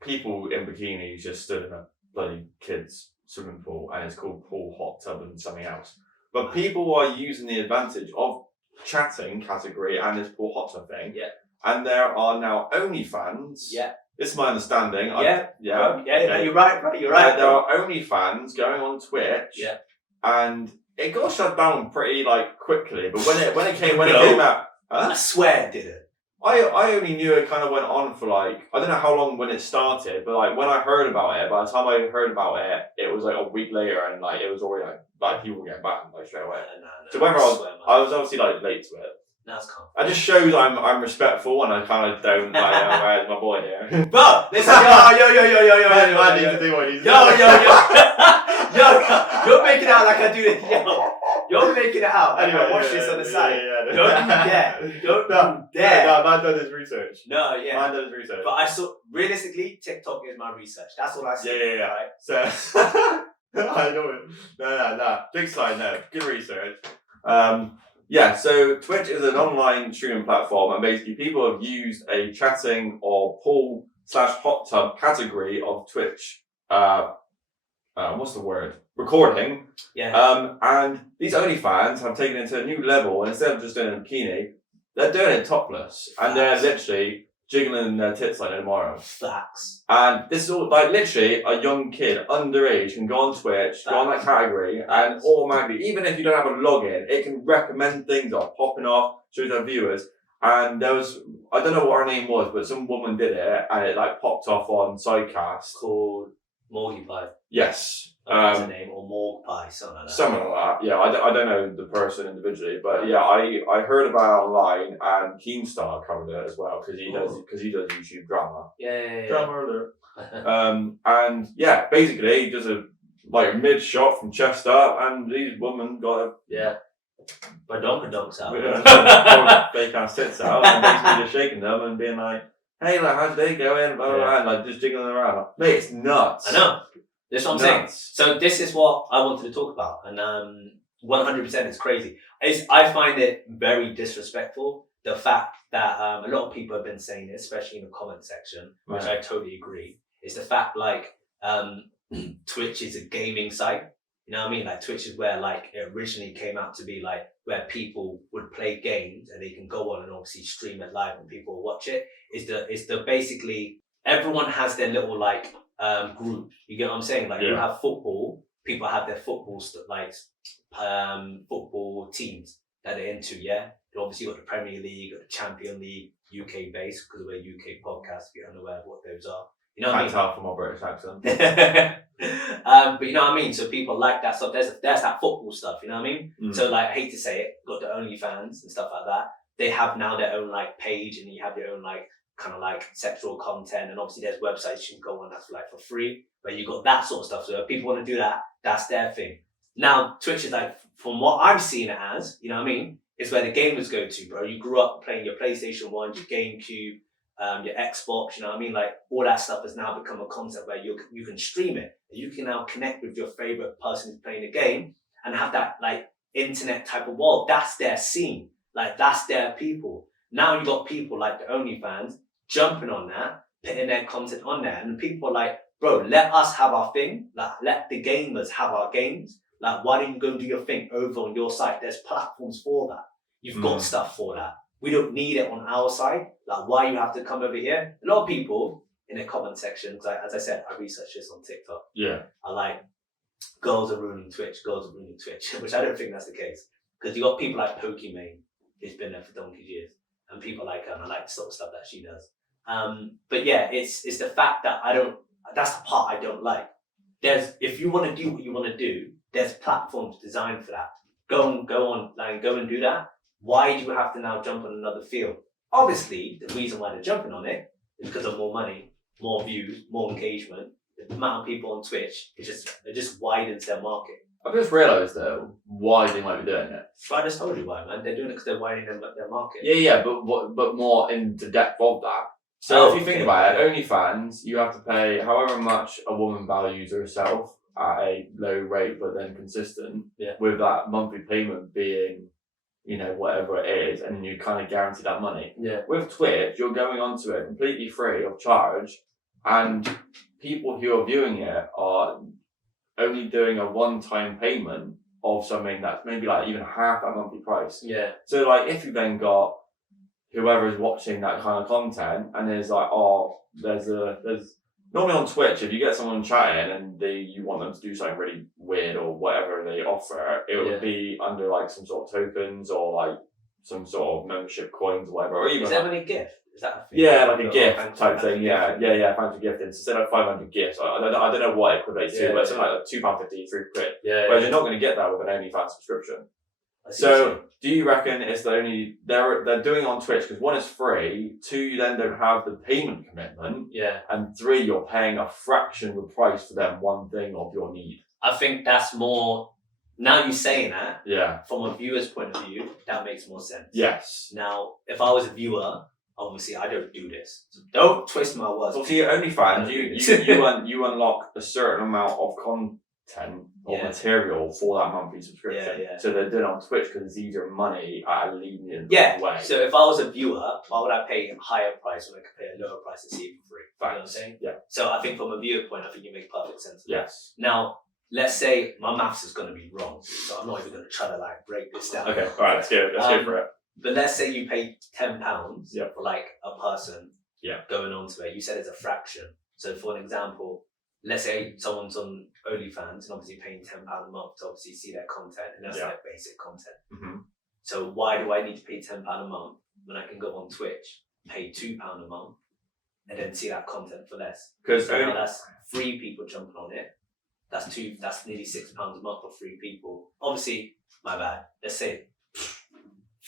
people in bikinis just stood in a bloody kids swimming pool, and it's called pool, hot tub, and something else. But people are using the advantage of chatting category and this pool hot tub thing. Yeah. And there are now OnlyFans. Yeah. This is my understanding. Yeah. Okay. You're right. You're right. There are OnlyFans going on Twitch. Yeah. And it got shut down pretty quickly. But when it came out, I swear it didn't. I only knew it kind of went on for I don't know how long when it started, but when I heard about it, by the time I heard about it, it was a week later, and it was already people were getting banned straight away. No, So whether I was obviously late to it. That's calm. It just shows I'm respectful and I kind of don't where's my boy here. But listen, I need to do what he's you're making it out like I do this. You're making it out. Like I watch this on the side. Don't do that. No, man done his research. No, yeah. Man done his research. But I saw, realistically, TikTok is my research. That's what I see. Yeah. Right? So, I know it. No. Big slide, no. Good research. So Twitch is an online streaming platform, and basically people have used a chatting or pool/hot tub category of Twitch. What's the word? Recording. Yeah. And these OnlyFans have taken it to a new level, and instead of just doing a bikini, they're doing it topless, and they're literally jiggling their tits like no tomorrow. Facts. And this is all literally a young kid underage can go on Twitch, go on that category, and automatically, even if you don't have a login, it can recommend things that are popping off, shows their viewers. And there was, I don't know what her name was, but some woman did it, and it popped off on Sidecast. Called Morgie Pie. Yes. That's a name, or Morgue Pie, something like that. Something like that. Yeah, I don't know the person individually, but yeah, I heard about it online, and Keemstar covered it as well because he does YouTube drama. Yeah. Drama alert. And yeah, basically he does a like mid-shot from chest up, and these women got Yeah. Badonkadonks out. a fake ass tits out, and basically just shaking them and being like, hey, like, how's the day going? Blah, blah, blah, and like just jiggling around. Like, mate, it's nuts. I know. That's what I'm saying. So this is what I wanted to talk about, and 100% it's crazy. I find it very disrespectful, the fact that a lot of people have been saying this, especially in the comment section, which I totally agree, is the fact like Twitch is a gaming site. You know what I mean? Like Twitch is where like it originally came out to be like where people would play games and they can go on and obviously stream it live and people will watch it. It's the basically everyone has their little like group. You get what I'm saying? Like you have football, people have their football football teams that they're into, yeah? You obviously got the Premier League, got the Champion League, UK based, because we're a UK podcast, if you're unaware of what those are. You know what I mean? Can't tell from my British accent. But you know what I mean? So people like that stuff. There's that football stuff, you know what I mean? So like, I hate to say it, got the Onlyfans and stuff like that. They have now their own like page, and you have your own like kind of like sexual content, and obviously there's websites you can go on that's like for free, where you got that sort of stuff. So if people want to do that, that's their thing. Now Twitch is like, from what I'm seeing it as, you know what I mean, it's where the gamers go to, bro. You grew up playing your PlayStation 1, your GameCube, your Xbox, you know what I mean? Like all that stuff has now become a concept where you can stream it. You can now connect with your favorite person who's playing the game and have that like internet type of world. That's their scene. Like that's their people. Now you got people like the OnlyFans jumping on that, putting their content on there, and people are like, bro, let us have our thing. Like let the gamers have our games. Like why don't you go and do your thing over on your site? There's platforms for that. You've got stuff for that. We don't need it on our side. Like, why you have to come over here? A lot of people in the comment section, because as I said, I researched this on TikTok. Yeah. Are like, girls are ruining Twitch, which I don't think that's the case. Because you got people like Pokimane, who's been there for donkey's years, and people like I like the sort of stuff that she does. But yeah, it's the fact that that's the part I don't like. If you want to do what you want to do, there's platforms designed for that. Go and do that. Why do you have to now jump on another field? Obviously, the reason why they're jumping on it is because of more money, more views, more engagement. The amount of people on Twitch, it just widens their market. I've just realised though why they might be doing it. So I just told you why, man. They're doing it because they're widening their market. Yeah, but more into depth of that. So if you think about it, OnlyFans, you have to pay however much a woman values herself at a low rate, but then consistent. Yeah. With that monthly payment being, you know, whatever it is, and you kind of guarantee that money. Yeah. With Twitch, you're going onto it completely free of charge, and people who are viewing it are only doing a one-time payment of something that's maybe like even half that monthly price. Yeah. So like, if you then got whoever is watching that kind of content, and there's like, there's normally on Twitch, if you get someone chatting and you want them to do something really weird or whatever they offer, it would be under like some sort of tokens or like some sort of membership coins or whatever. Or even is there any gift? Is that a thing? Yeah, like a gift type thing. Yeah, thanks for gifting. So instead of 500 gifts, I don't know what it equates to, but it's something like £2.50, £3. Yeah. Whereas you're not going to get that with an OnlyFans subscription. So, do you reckon it's the only they're doing it on Twitch because one is free, two you then don't have the payment commitment, and three you're paying a fraction of the price for them one thing of your need? I think that's more. Now you saying that, from a viewer's point of view, that makes more sense. Yes. Now, if I was a viewer, obviously I don't do this. So don't twist my words. So for your OnlyFans, you unlock a certain amount of content or material for that monthly subscription. Yeah. So they're doing it on Twitch because it's easier money at a lenient way. So if I was a viewer, why would I pay a higher price when I could pay a lower price to see it for free? You know what I'm saying? Yeah. So I think from a viewer point, I think you make perfect sense. Yes. Now, let's say my maths is going to be wrong, so I'm not even going to try to like break this down. Okay, all right, let's go for it. But let's say you pay £10 for like a person going on to it. You said it's a fraction. So for an example, let's say someone's on OnlyFans and obviously paying £10 a month to obviously see their content, and that's like basic content. Mm-hmm. So why do I need to pay £10 a month when I can go on Twitch, pay £2 a month, and then see that content for less? Because now that's 3 people jumping on it. That's nearly £6 a month for 3 people. Obviously, my bad. Let's say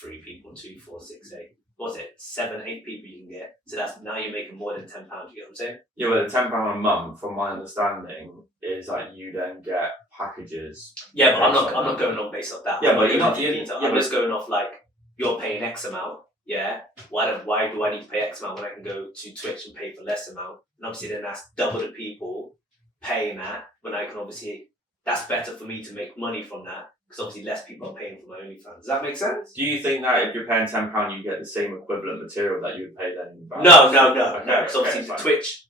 3 people, 2, 4, 6, 8. what's it, 7, 8 people you can get. So that's now you're making more than £10. You get what I'm saying? Yeah, well, the £10 a month, from my understanding, is like you then get packages. Yeah, but I'm not going on based off that. Yeah, I'm but you're not. I'm just going off like you're paying X amount. Yeah. Why do I need to pay X amount when I can go to Twitch and pay for less amount? And obviously then that's double the people paying that when I can obviously, that's better for me to make money from that because obviously less people are paying for my OnlyFans. Does that make sense? Do you think that if you're paying £10, you get the same equivalent material that you would pay then? No. Because obviously the Twitch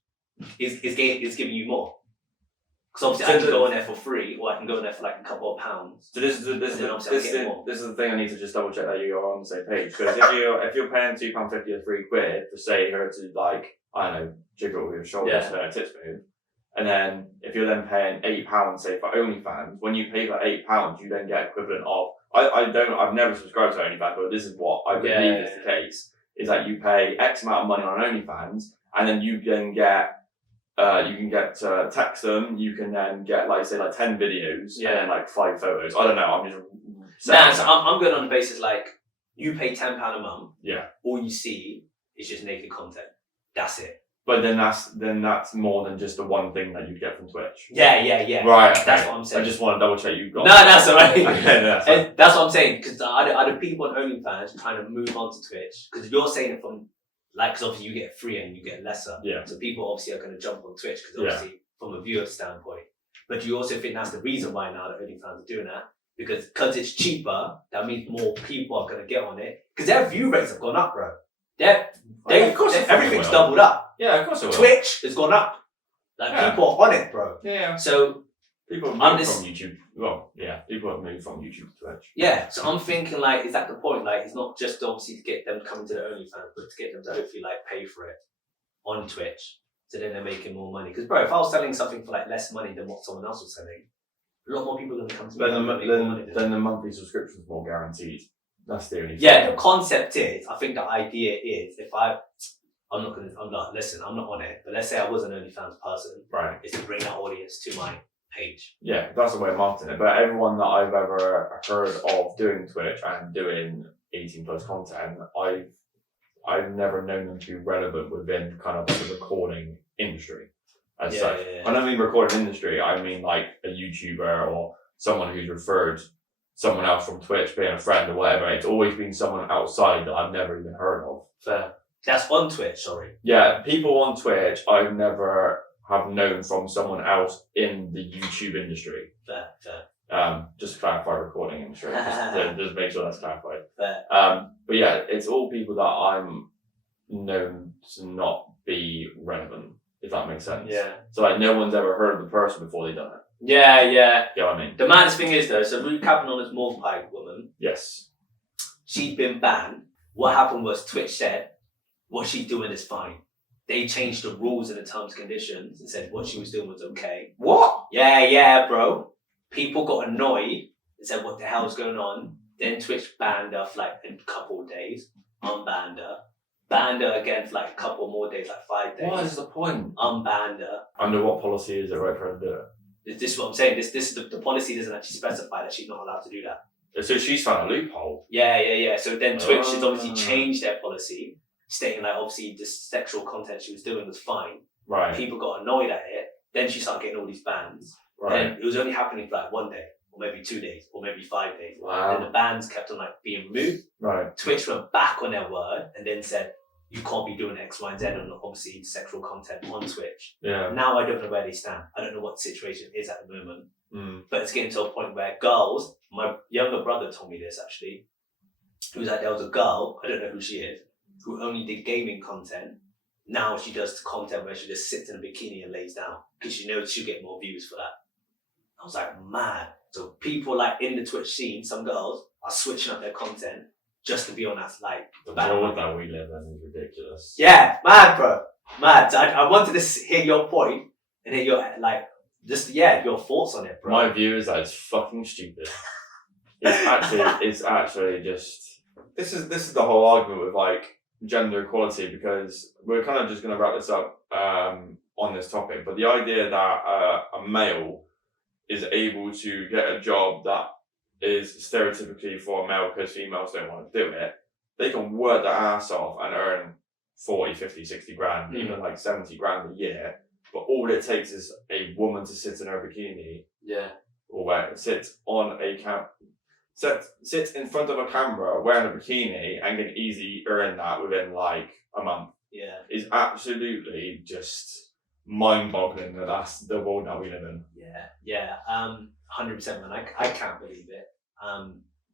is giving you more. Because obviously I can go on there for free, or I can go on there for like a couple of pounds. So this is the thing I need to just double check that you're on the same page. Because if you're paying £2.50 or £3 for say her to like, I don't know, jiggle with your shoulders so her tits move, and then if you're then paying £8 say for OnlyFans, when you pay for £8 you then get equivalent of I've never subscribed to OnlyFans, but this is what I believe is the case, is that you pay X amount of money on OnlyFans and then you can get to text them, you can then get like say like 10 videos and then like 5 photos. I don't know, I'm just I'm going on the basis like you pay £10 a month. Yeah. All you see is just naked content. That's it. But then that's more than just the one thing that you get from Twitch. Yeah. Right. Okay. That's what I'm saying. I just want to double check you've got. No, that's alright. Okay, that's what I'm saying, because are the people on OnlyFans trying to move on to Twitch? Because you're saying it from like, because obviously you get free and you get lesser. Yeah. So people obviously are going to jump on Twitch because obviously from a viewer standpoint. But do you also think that's the reason why now the OnlyFans are doing that? Because it's cheaper, that means more people are going to get on it. Because their view rates have gone up, bro. Everything's doubled up. Yeah, of course it will. Twitch has gone up. Like people are on it, bro. Yeah. So people have moved from YouTube. Well, yeah, people have moved from YouTube to Twitch. Yeah, so I'm thinking like, is that the point? Like, it's not just obviously to get them coming to the OnlyFans, but to get them to hopefully like pay for it on Twitch, so then they're making more money. Because bro, if I was selling something for like less money than what someone else was selling, a lot more people are going to come to me. Then the monthly subscription is more guaranteed. That's the only thing. Yeah, the concept is, I think the idea is, I'm not on it, but let's say I was an OnlyFans person, right, is to bring that audience to my page. Yeah, that's the way of marketing it. But everyone that I've ever heard of doing Twitch and doing 18 plus content, I've never known them to be relevant within kind of the recording industry as such. Yeah. When I mean recording industry, I mean like a YouTuber or someone who's referred someone else from Twitch being a friend or whatever. It's always been someone outside that I've never even heard of. Fair. That's on Twitch, sorry. Yeah, people on Twitch I've never have known from someone else in the YouTube industry. Fair. Just to clarify, recording industry. just make sure that's clarified. Fair. But yeah, it's all people that I'm known to not be relevant, if that makes sense. Yeah. So like no one's ever heard of the person before they've done it. Yeah. You know what I mean? The maddest thing is though, so recapping on this Morpie woman. Yes. She'd been banned. What happened was Twitch said, what she's doing is fine. They changed the rules and the terms and conditions and said what she was doing was okay. What? Yeah, bro. People got annoyed and said, what the hell's going on? Then Twitch banned her for like a couple of days. Unbanned her. Banned her again for like a couple more days, like 5 days. What is the point? Unbanned her. Under what policy is it right for her to do it? This is what I'm saying. This is the policy doesn't actually specify that she's not allowed to do that. So she's found a loophole. Yeah. So then Twitch has obviously changed their policy, stating like obviously the sexual content she was doing was fine. Right. People got annoyed at it. Then she started getting all these bans. Right. Then it was only happening for like 1 day, or maybe 2 days, or maybe 5 days. Wow. And then the bans kept on like being removed. Right. Twitch went back on their word and then said, you can't be doing X, Y, and Z on obviously sexual content on Twitch. Yeah. Now I don't know where they stand. I don't know what the situation is at the moment. Mm. But it's getting to a point where girls, my younger brother told me this actually, he was like, there was a girl, I don't know who she is, who only did gaming content. Now she does content where she just sits in a bikini and lays down because she knows she'll get more views for that. I was like, man. So people like in the Twitch scene, some girls are switching up their content just to be on that like The world that we live in is ridiculous. Yeah, mad, bro. Mad. So I wanted to hear your point and hear your your thoughts on it, bro. My view is that it's fucking stupid. It's actually just this is the whole argument with like gender equality, because we're kind of just going to wrap this up on this topic. But the idea that a male is able to get a job that is stereotypically for a male because females don't want to do it they can work their ass off and earn 40, 50, 60 grand, even like 70 grand a year. But all it takes is a woman to sit in her bikini. Yeah. Or sit in front of a camera wearing a bikini and can easily earn that within like a month. Yeah. Is absolutely just mind-boggling that that's the world that we live in. Yeah. 100%, man. I can't believe it.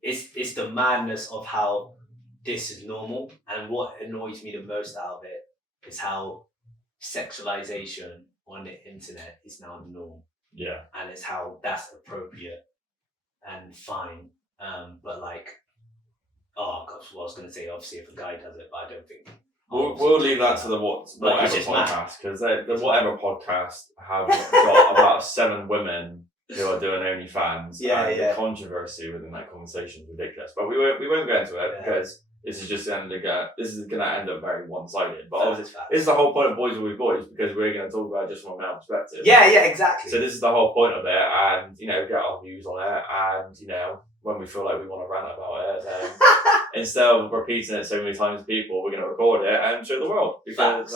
It's the madness of how this is normal, and what annoys me the most out of it is how sexualization on the internet is now the norm. Yeah. And it's how that's appropriate and fine. But like, oh gosh, what I was gonna say, obviously if a guy does it, but I don't think we'll leave that to the whatever podcast, because the whatever podcast have got about 7 women who are doing OnlyFans. The controversy within that conversation is ridiculous. But we won't go into it because this is just going to end up very one-sided. But obviously, this is the whole point of Boys Will Be Boys, because we're going to talk about it just from a male perspective. Yeah, exactly. So this is the whole point of it, and get our views on it, and when we feel like we want to rant about it, then instead of repeating it so many times to people, we're going to record it and show the world, because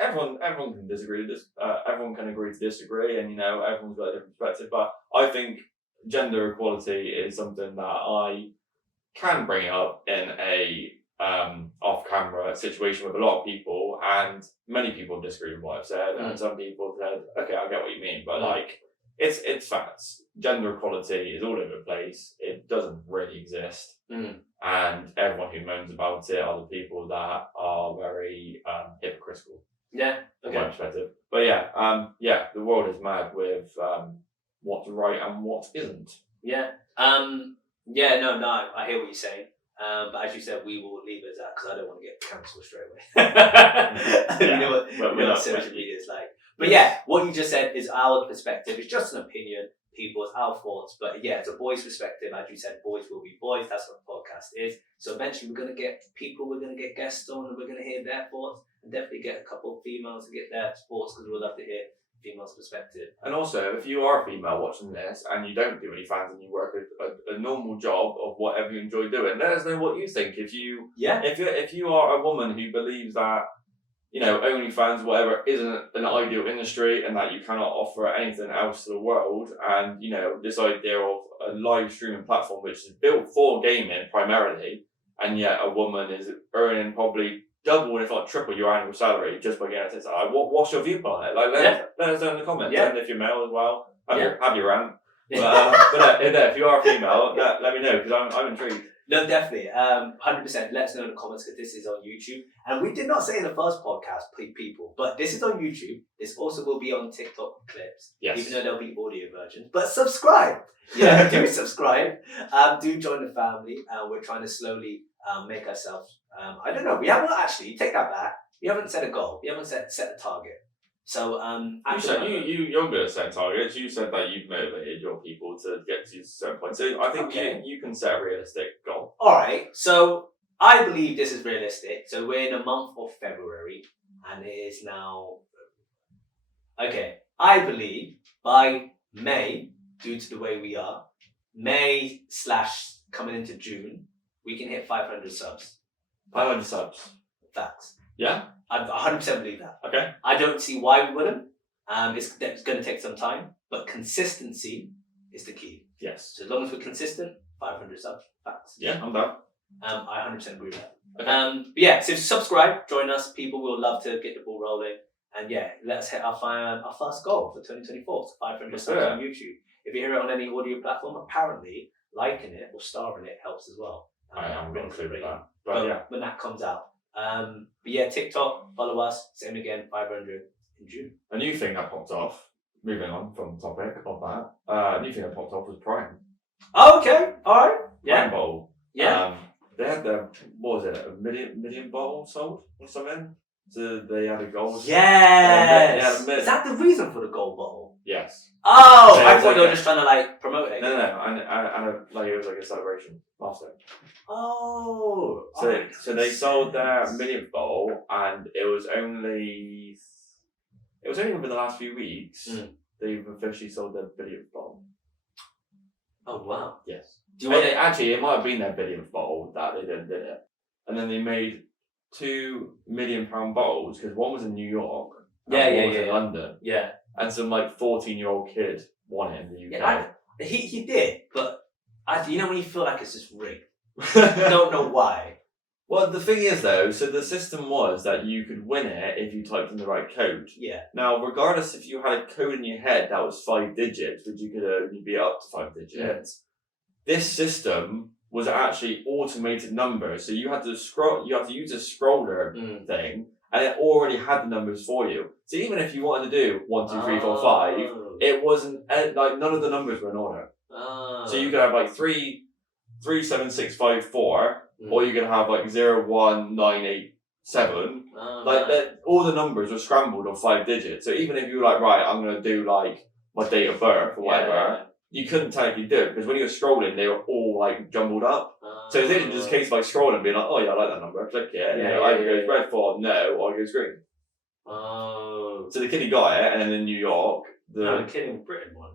everyone can disagree with this. Everyone can agree to disagree, and everyone's got a different perspective. But I think gender equality is something that I can bring up in a off-camera situation with a lot of people, and many people disagree with what I've said, and some people said, okay, I get what you mean, but like, it's facts. Gender equality is all over the place. It doesn't really exist, and everyone who moans about it are the people that are very hypocritical. Yeah, from my perspective. But the world is mad with what's right and what isn't. I hear what you're saying. But as you said, we will leave it at that, because I don't want to get cancelled straight away. You know what social media is like. But what you just said is our perspective. It's just an opinion, people's, our thoughts. But it's a boy's perspective. As you said, boys will be boys. That's what the podcast is. So eventually we're going to get people, we're going to get guests on, and we're going to hear their thoughts, and definitely get a couple of females to get their thoughts, because we'd love to hear female's perspective. And also, if you are a female watching this and you don't do any fans and you work a normal job of whatever you enjoy doing, let us know what you think. If you are a woman who believes that OnlyFans, whatever, isn't an ideal industry, and that you cannot offer anything else to the world, and this idea of a live streaming platform which is built for gaming primarily, and yet a woman is earning probably double, if not triple, your annual salary just by getting a TikTok. Like, what's your viewpoint on it? Like, let us know in the comments. And if you're male as well, have your rant. But if you are a female, let me know, because I'm intrigued. No, definitely. 100%. Let us know in the comments, because this is on YouTube. And we did not say in the first podcast, people, but this is on YouTube. This also will be on TikTok clips. Yes. Even though there'll be audio versions. But subscribe. Yeah, do subscribe. Do join the family. We're trying to slowly make ourselves. I don't know. We haven't actually, take that back. We haven't set a goal. We haven't set a target. So you're good at setting targets. You said that you've motivated your people to get to a certain point. So I think you can set a realistic goal. All right. So I believe this is realistic. So we're in the month of February, and it is now. Okay. I believe by May, due to the way we are, May / coming into June, we can hit 500 subs. 500 subs. Facts. Yeah? I 100% believe that. Okay. I don't see why we wouldn't. It's going to take some time, but consistency is the key. Yes. So as long as we're consistent, 500 subs. Facts. Yeah, I'm done. I 100% agree with that. Okay. So subscribe, join us. People will love to get the ball rolling. And let's hit our first goal for 2024. So 500 subs on YouTube. If you hear it on any audio platform, apparently liking it or starring it helps as well. I am going to include that. But when that comes out. TikTok, follow us. Same again, 500 in June. A new thing that popped off, moving on from the topic of that, a new thing that popped off was Prime. Oh, okay. Alright. Yeah. Prime Bowl. Yeah. They had a million bowl sold or something? So they had a gold. Yes! Is that the reason for the gold bottle? Yes. Oh! So I thought they were just trying to promote it. No. And it was like a celebration last time. Oh! So they sold their millionth bowl, and it was only within the last few weeks they've officially sold their billionth bowl. Oh wow! Yes. Actually, it might have been their billionth bowl that they did it. and then they made £2 million bottles because one was in New York, and Yeah, one was in yeah. London, Yeah. and some like 14-year-old kid won it in the UK. Yeah, he did, but you know when you feel like it's just rigged. I don't know why. Well, the thing is though, so the system was that you could win it if you typed in the right code. Yeah. Now, regardless if you had a code in your head that was 5 digits, which you could only be up to 5 digits, this system was actually automated numbers. So you had to use a scroller thing, and it already had the numbers for you. So even if you wanted to do 1, 2, 3, 4, 5, it wasn't like none of the numbers were in order. So you could have like 3, 7, 6, 5, 4. Or you can have like 0, 1, 9, 8, 7. All the numbers were scrambled on 5 digits. So even if you were like, right, I'm going to do like my date of birth or whatever, you couldn't technically do it because when you were scrolling, they were all like jumbled up. So it's literally just a case of like scrolling and being like, oh yeah, I like that number, click it. And either goes red for no or it goes green. Oh. So the kid, he got it, and then in New York. The kid in Britain won.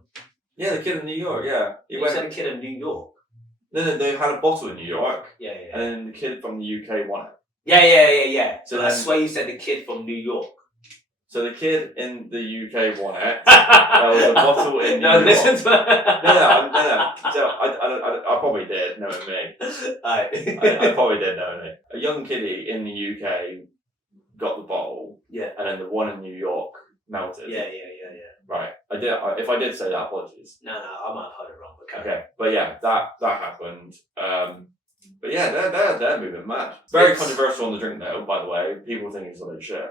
Yeah, the kid in New York, yeah. You said a kid in New York? No, they had a bottle in New York. Yeah. And then the kid from the UK won it. Yeah. So I swear you said the kid from New York. So the kid in the UK won it. There was a bottle in New York. Listen to No. So I probably did, knowing me. I probably did, knowing me. A young kiddie in the UK got the bottle. Yeah. And then the one in New York melted. Yeah. Right. If I did say that, apologies. No, I might have heard it wrong. But okay. But yeah, that happened. But yeah, they're moving mad. Very controversial on the drink though, by the way. People think it's like shit.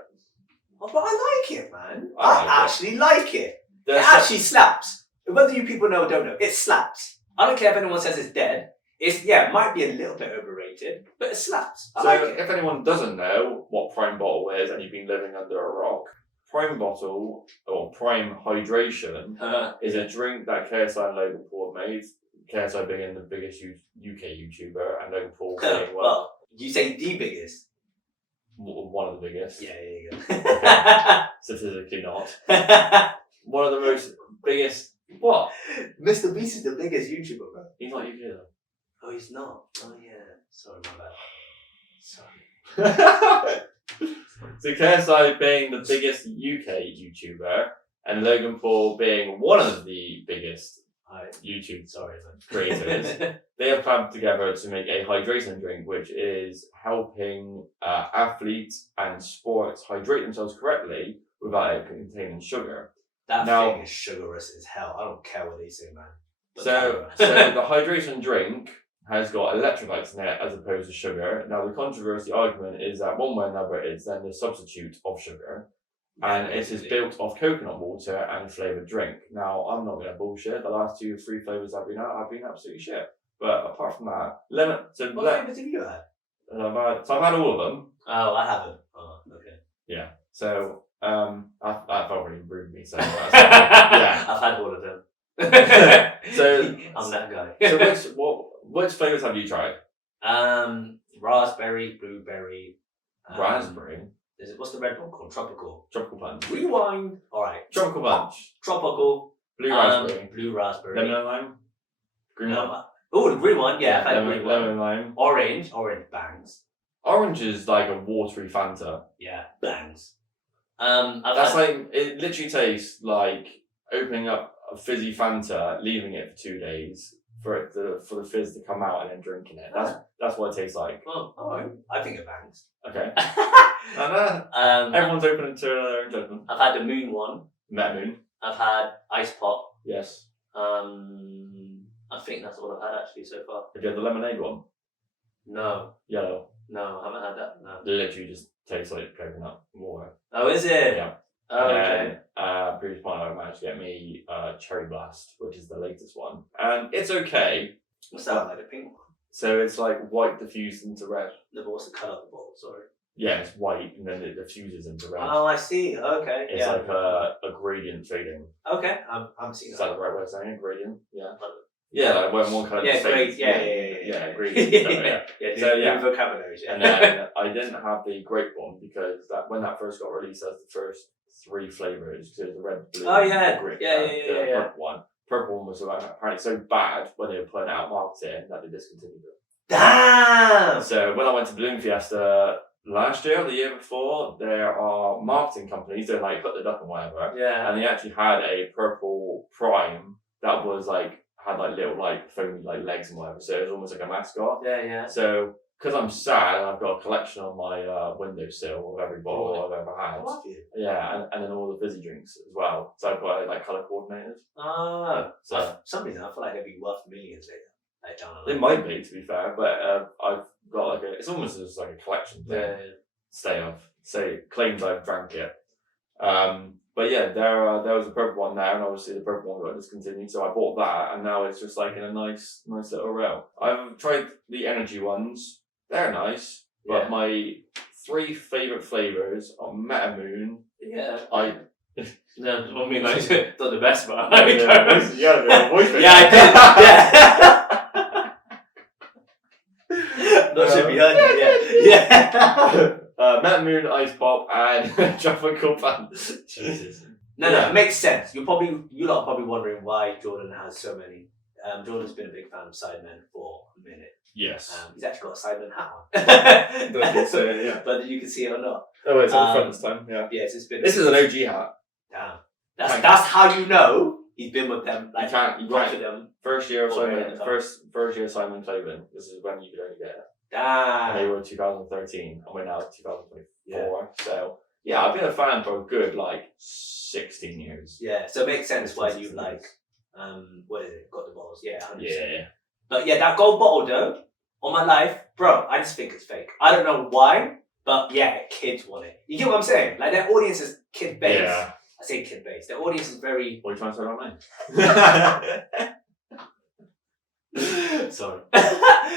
Oh, but I like it, man. I actually like it. It actually slaps. Whether you people know or don't know, it slaps. I don't care if anyone says it's dead. It might be a little bit overrated, but it slaps. I like it. If anyone doesn't know what Prime Bottle is and you've been living under a rock, Prime Bottle or Prime Hydration is a drink that KSI and Logan Paul have made. KSI being the biggest UK YouTuber and Logan Paul being well, you say the biggest. One of the biggest. Yeah. Statistically not. One of the most biggest. What? Mr. Beast is the biggest YouTuber, bro. He's not UK though. Oh, he's not. Oh yeah. Sorry, my bad. Sorry. So KSI being the biggest UK YouTuber and Logan Paul being one of the biggest YouTube creators, they have come together to make a hydration drink which is helping athletes and sports hydrate themselves correctly without it containing sugar. That thing is sugarous as hell. I don't care what they say, man. So the hydration drink has got electrolytes in it as opposed to sugar. Now the controversy argument is that one way or another it's then the substitute of sugar. And it is built off coconut water and flavoured drink. Now, I'm not going to bullshit. The last 2 or 3 flavours I've been out have been absolutely shit. But apart from that, lemon. So what flavours have you had? I've had all of them. Oh, I haven't. Oh, okay. Yeah. So that probably ruined me so much. Yeah. I've had all of them. So I'm that guy. So which flavours have you tried? Raspberry, blueberry. Raspberry. What's the red one called? Tropical. Tropical punch. Rewind. All right. Tropical punch. Tropical. Blue raspberry. Blue raspberry. Lemon and lime. Green one. Oh, the green one. Yeah, I've had lemon, green one. lemon and lime. Orange. Orange bangs. Orange is like a watery Fanta. Yeah, bangs. It literally tastes like opening up a fizzy Fanta, leaving it for 2 days for the fizz to come out and then drinking it. That's what it tastes like. Oh, alright. I think it bangs. Okay. Everyone's open to their own judgment. I've had the moon one. Met Moon. I've had ice pop. Yes. I think that's all I've had actually so far. Have you had the lemonade one? No. Yellow. No, I haven't had that. No. It literally just tastes like coconut water. Oh, is it? Yeah. Oh, okay. Previous partner managed to get me Cherry Blast, which is the latest one. And it's okay. What's that? Like the pink one? So it's like white diffused into red. No, but what's the colour of the bottle? Sorry. Yeah, it's white and then it diffuses into red. Oh, I see. Okay. It's like a gradient fading. Okay. I'm seeing Is that. that the right way of saying it? Gradient? Yeah. Yeah, like when one colour Yeah, fades. yeah, gradient. Yeah, vocabulary. Yeah. And then I didn't have the grape one because when that first got released as the first 3 flavours, because it was the red, blue, green, the purple one. Purple one was apparently so bad when they were putting it out marketing that they discontinued it. Damn! So when I went to Balloon Fiesta last year or the year before, there are marketing companies that like put the duck and whatever, Yeah. and they actually had a purple prime that was like had like little like foamy like legs and whatever, so it was almost like a mascot. Yeah. So because I'm sad and I've got a collection on my windowsill of every bottle I've ever had. Yeah, and then all the fizzy drinks as well. So I've got it like colour coordinated. Oh. So For some reason, I feel like they'd be worth millions later. Like down the line. it might be, to be fair, but I've got like it's almost just like a collection thing. Say claims I've drank it. But yeah, there was a purple one there, and obviously the purple one got discontinued, so I bought that, and now it's just like in a nice little rail. I've tried the energy ones; they're nice, but my 3 favourite flavours are Metamoon. Yeah. No, I mean, like, not the best, but you had a bit of a voice. Yeah, I did. Not should be heard. Yeah. Metamoon, Ice Pop, and Tropical Fun. Jesus. No, it makes sense. You lot are probably wondering why Jordan has so many. Jordan's been a big fan of Sidemen for a minute. Yes. He's actually got a Sidemen hat on. So, yeah. Whether you can see it or not. Oh, wait, it's on the front this time. Yeah. Yes, it's been. This is an OG hat. Damn. That's how you know he's been with them. Like, you rock can't. with them. First year of All Simon. right, First year of Simon Clothing. This is when you could only get it. Damn. And they were in 2013, and we're now 2024. Yeah. So yeah, I've been a fan for a good like 16 years. Yeah, so it makes sense why you like what is it? Got the bottles. Yeah, 100%. Yeah. But yeah, that gold bottle though, on my life, bro, I just think it's fake. I don't know why, but yeah, kids want it. You get what I'm saying? Like their audience is kid based. Yeah. I say kid based. Their audience is very. What are you trying to say about mine? Sorry.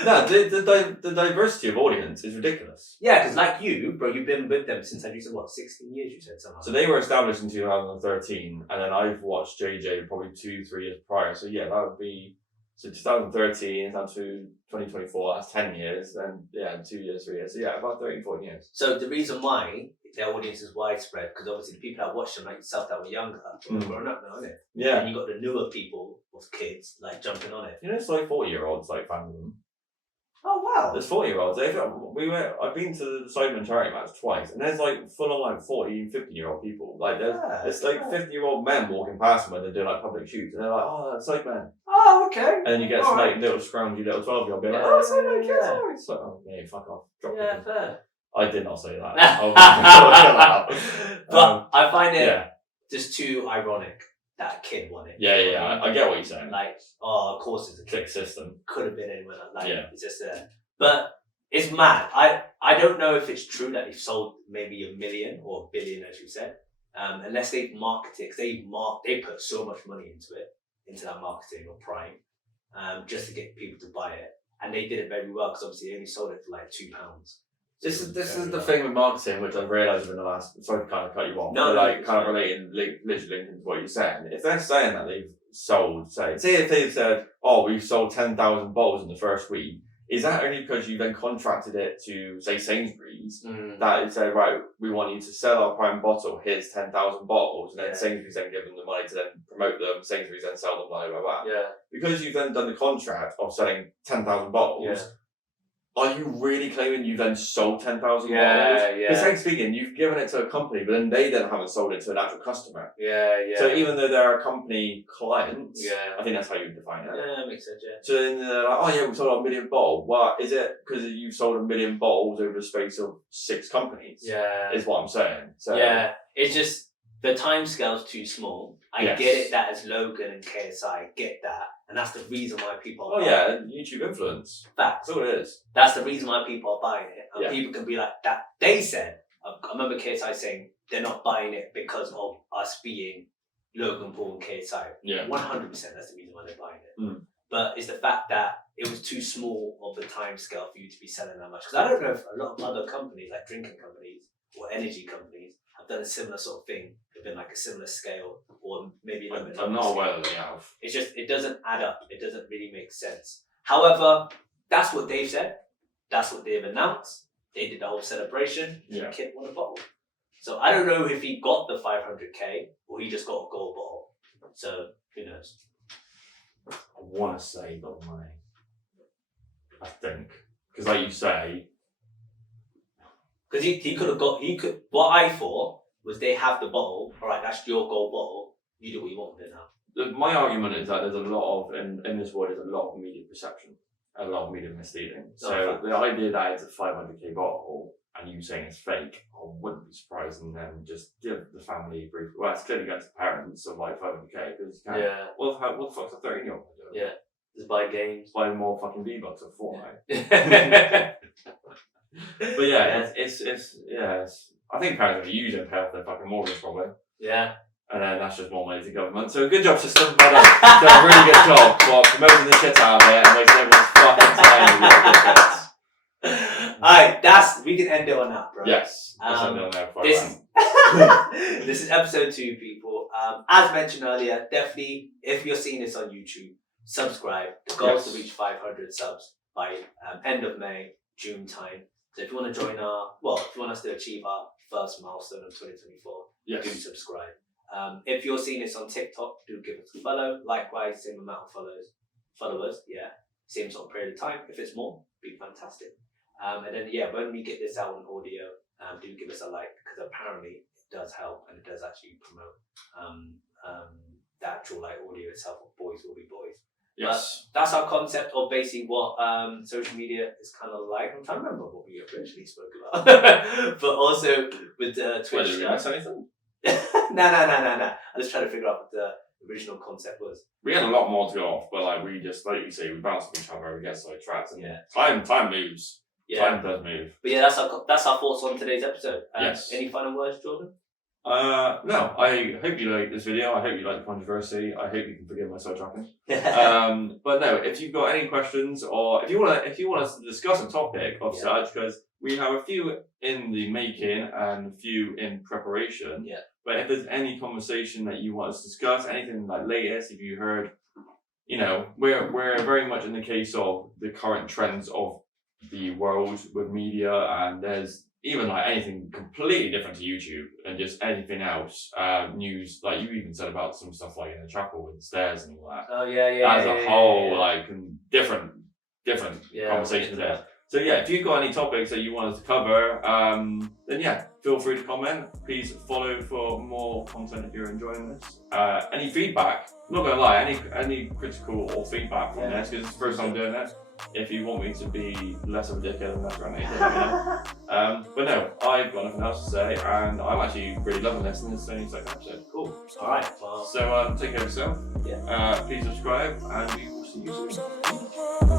No, the diversity of audience is ridiculous. Yeah, because like you, bro, you've been with them since you said what, 16 years? You said something. So they were established in 2013, and then I've watched JJ probably 2-3 years prior. So yeah, that would be 2013 down to 2024. That's 10 years. Then yeah, 2 years, 3 years. So yeah, about 13-14 years. So the reason why their audience is widespread, because obviously the people that watch them, like yourself, that were younger, grown up now, isn't it? Yeah. And you got the newer people with kids like jumping on it. You know, it's like 40-year-olds like fans of them. Oh wow! There's 40-year-olds. I've been to the Sidemen charity match twice, and there's like full on like 40, 50-year-old people. Like there's like 50-year-old men walking past them when they're doing like public shoots, and they're like, "Oh, that's Sidemen." Oh, okay. And then you get some like little scroungy little 12-year-old being like, "Oh, Sidemen, kids, oh." It's like, "Oh, yeah, fuck off." Drop Yeah, it. fair. I did not say that. But I find it just too ironic that a kid won it. Yeah, I get what you're saying. Like, of course it's a Click kid. system. Could have been anyone else. Like, Yeah. it's just there. But it's mad. I don't know if it's true that they've sold maybe 1 million or 1 billion, as you said, unless they've marketed. They put so much money into that marketing or Prime, just to get people to buy it, and they did it very well because obviously they only sold it for like £2. This is the thing with marketing, which I've realised in the last. Sorry to kind of cut you off. No, but like kind of relating, literally linking to what you're saying. If they're saying that they've sold, say if they've said, "Oh, we've sold 10,000 bottles in the first week," is that only because you then contracted it to say Sainsbury's that it said, "Right, we want you to sell our Prime bottle. Here's 10,000 bottles," and then Sainsbury's then give them the money to then promote them. Sainsbury's then sell them, blah blah blah. Yeah. Because you've then done the contract of selling 10,000 bottles. Yeah. Are you really claiming you then sold 10,000 bottles? Yeah. Because technically speaking, you've given it to a company, but then they haven't sold it to an actual customer. Yeah. So even though they're a company client, Yeah. I think that's how you define it. Yeah, that makes sense. Yeah. So then they're like, "Oh yeah, we sold 1 million bottles." Well, is it because you've sold 1 million bottles over the space of 6 companies? Yeah. Is what I'm saying. So yeah, it's just the timescale's too small. I Yes. get it that as Logan and KSI, I get that. And that's the reason why people are Oh yeah, YouTube influence. Facts. That's all it is. That's the reason why people are buying it. And Yeah. people can be like, that. They said, I remember KSI saying they're not buying it because of us being Logan Paul and KSI. Yeah. 100% that's the reason why they're buying it. Mm. But it's the fact that it was too small of the time scale for you to be selling that much. Because I don't know if a lot of other companies, like drinking companies or energy companies, have done a similar sort of thing. They've been like a similar scale or maybe a little bit I'm lower not scale. aware that they have. It's just, it doesn't add up. It doesn't really make sense. However, that's what they've said. That's what they've announced. They did the whole celebration. Yeah. Kid won a bottle. So I don't know if he got the 500k or he just got a gold bottle. So who knows? I want to say he got the money. I think. Because like you say, Because he could have got, what I thought was they have the bottle, alright, that's your gold bottle, you do what you want with it now. my argument is that there's a lot of, in this world, there's a lot of media perception, a lot of media misleading. So the idea that it's a 500k bottle and you saying it's fake, I wouldn't be surprised, and then just give the family a brief. Well, it's clearly going to parents of like 500k because what the fuck's a 13-year-old doing? Yeah. Just buy games. Buy more fucking V-Bucks at Fortnite. But yeah, it's I think parents are using it to pay off their fucking mortgage probably. Yeah. And then that's just more money to government. So good job, system. Well done. Done a really good job for promoting the shit out of it and wasting everyone's fucking time. Alright, we can end it on that, bro. Yes. Let's end it on there before This is episode 2, people. As mentioned earlier, definitely, if you're seeing this on YouTube, subscribe. The goal is to reach 500 subs by end of May, June time. So if you want to join if you want us to achieve our first milestone of 2024, do subscribe. If you're seeing this on TikTok, do give us a follow. Likewise, same amount of followers, same sort of period of time. If it's more, be fantastic. And then when we get this out on audio, do give us a like, because apparently it does help and it does actually promote the actual like audio itself of Boys Will Be Boys. Yes. But that's our concept of basically what social media is kind of like. I'm trying to remember what we originally spoke about. But also with the Twitch Did we miss anything? No. I just trying to figure out what the original concept was. We had a lot more to go off, but like we just, like you say, we bounce off each other, we get sidetracked, and Yeah. time moves. Yeah. Time does move. But yeah, that's our thoughts on today's episode. Yes. Any final words, Jordan? No. I hope you like this video. I hope you like the controversy. I hope you can forgive my sidetracking. But no, if you've got any questions or if you want us to discuss a topic of such, because we have a few in the making and a few in preparation. Yeah. But if there's any conversation that you want us to discuss, anything like latest, if you heard, we're very much in the case of the current trends of the world with media, and there's even like anything completely different to YouTube and just anything else, news, like you even said about some stuff like in the chapel with the stairs and all that. Oh yeah. As a whole, like different conversations there. So yeah, if you've got any topics that you want us to cover, then feel free to comment. Please follow for more content if you're enjoying this. Any feedback, I'm not gonna lie, any critical or feedback from this, because it's the first time doing it. If you want me to be less of a dickhead and less ranty, then let me know. But no, I've got nothing else to say, and I'm actually really loving this, and this is only the second episode. Cool. Alright, well. So take care of yourself. Yeah. Please subscribe, and we will see you soon.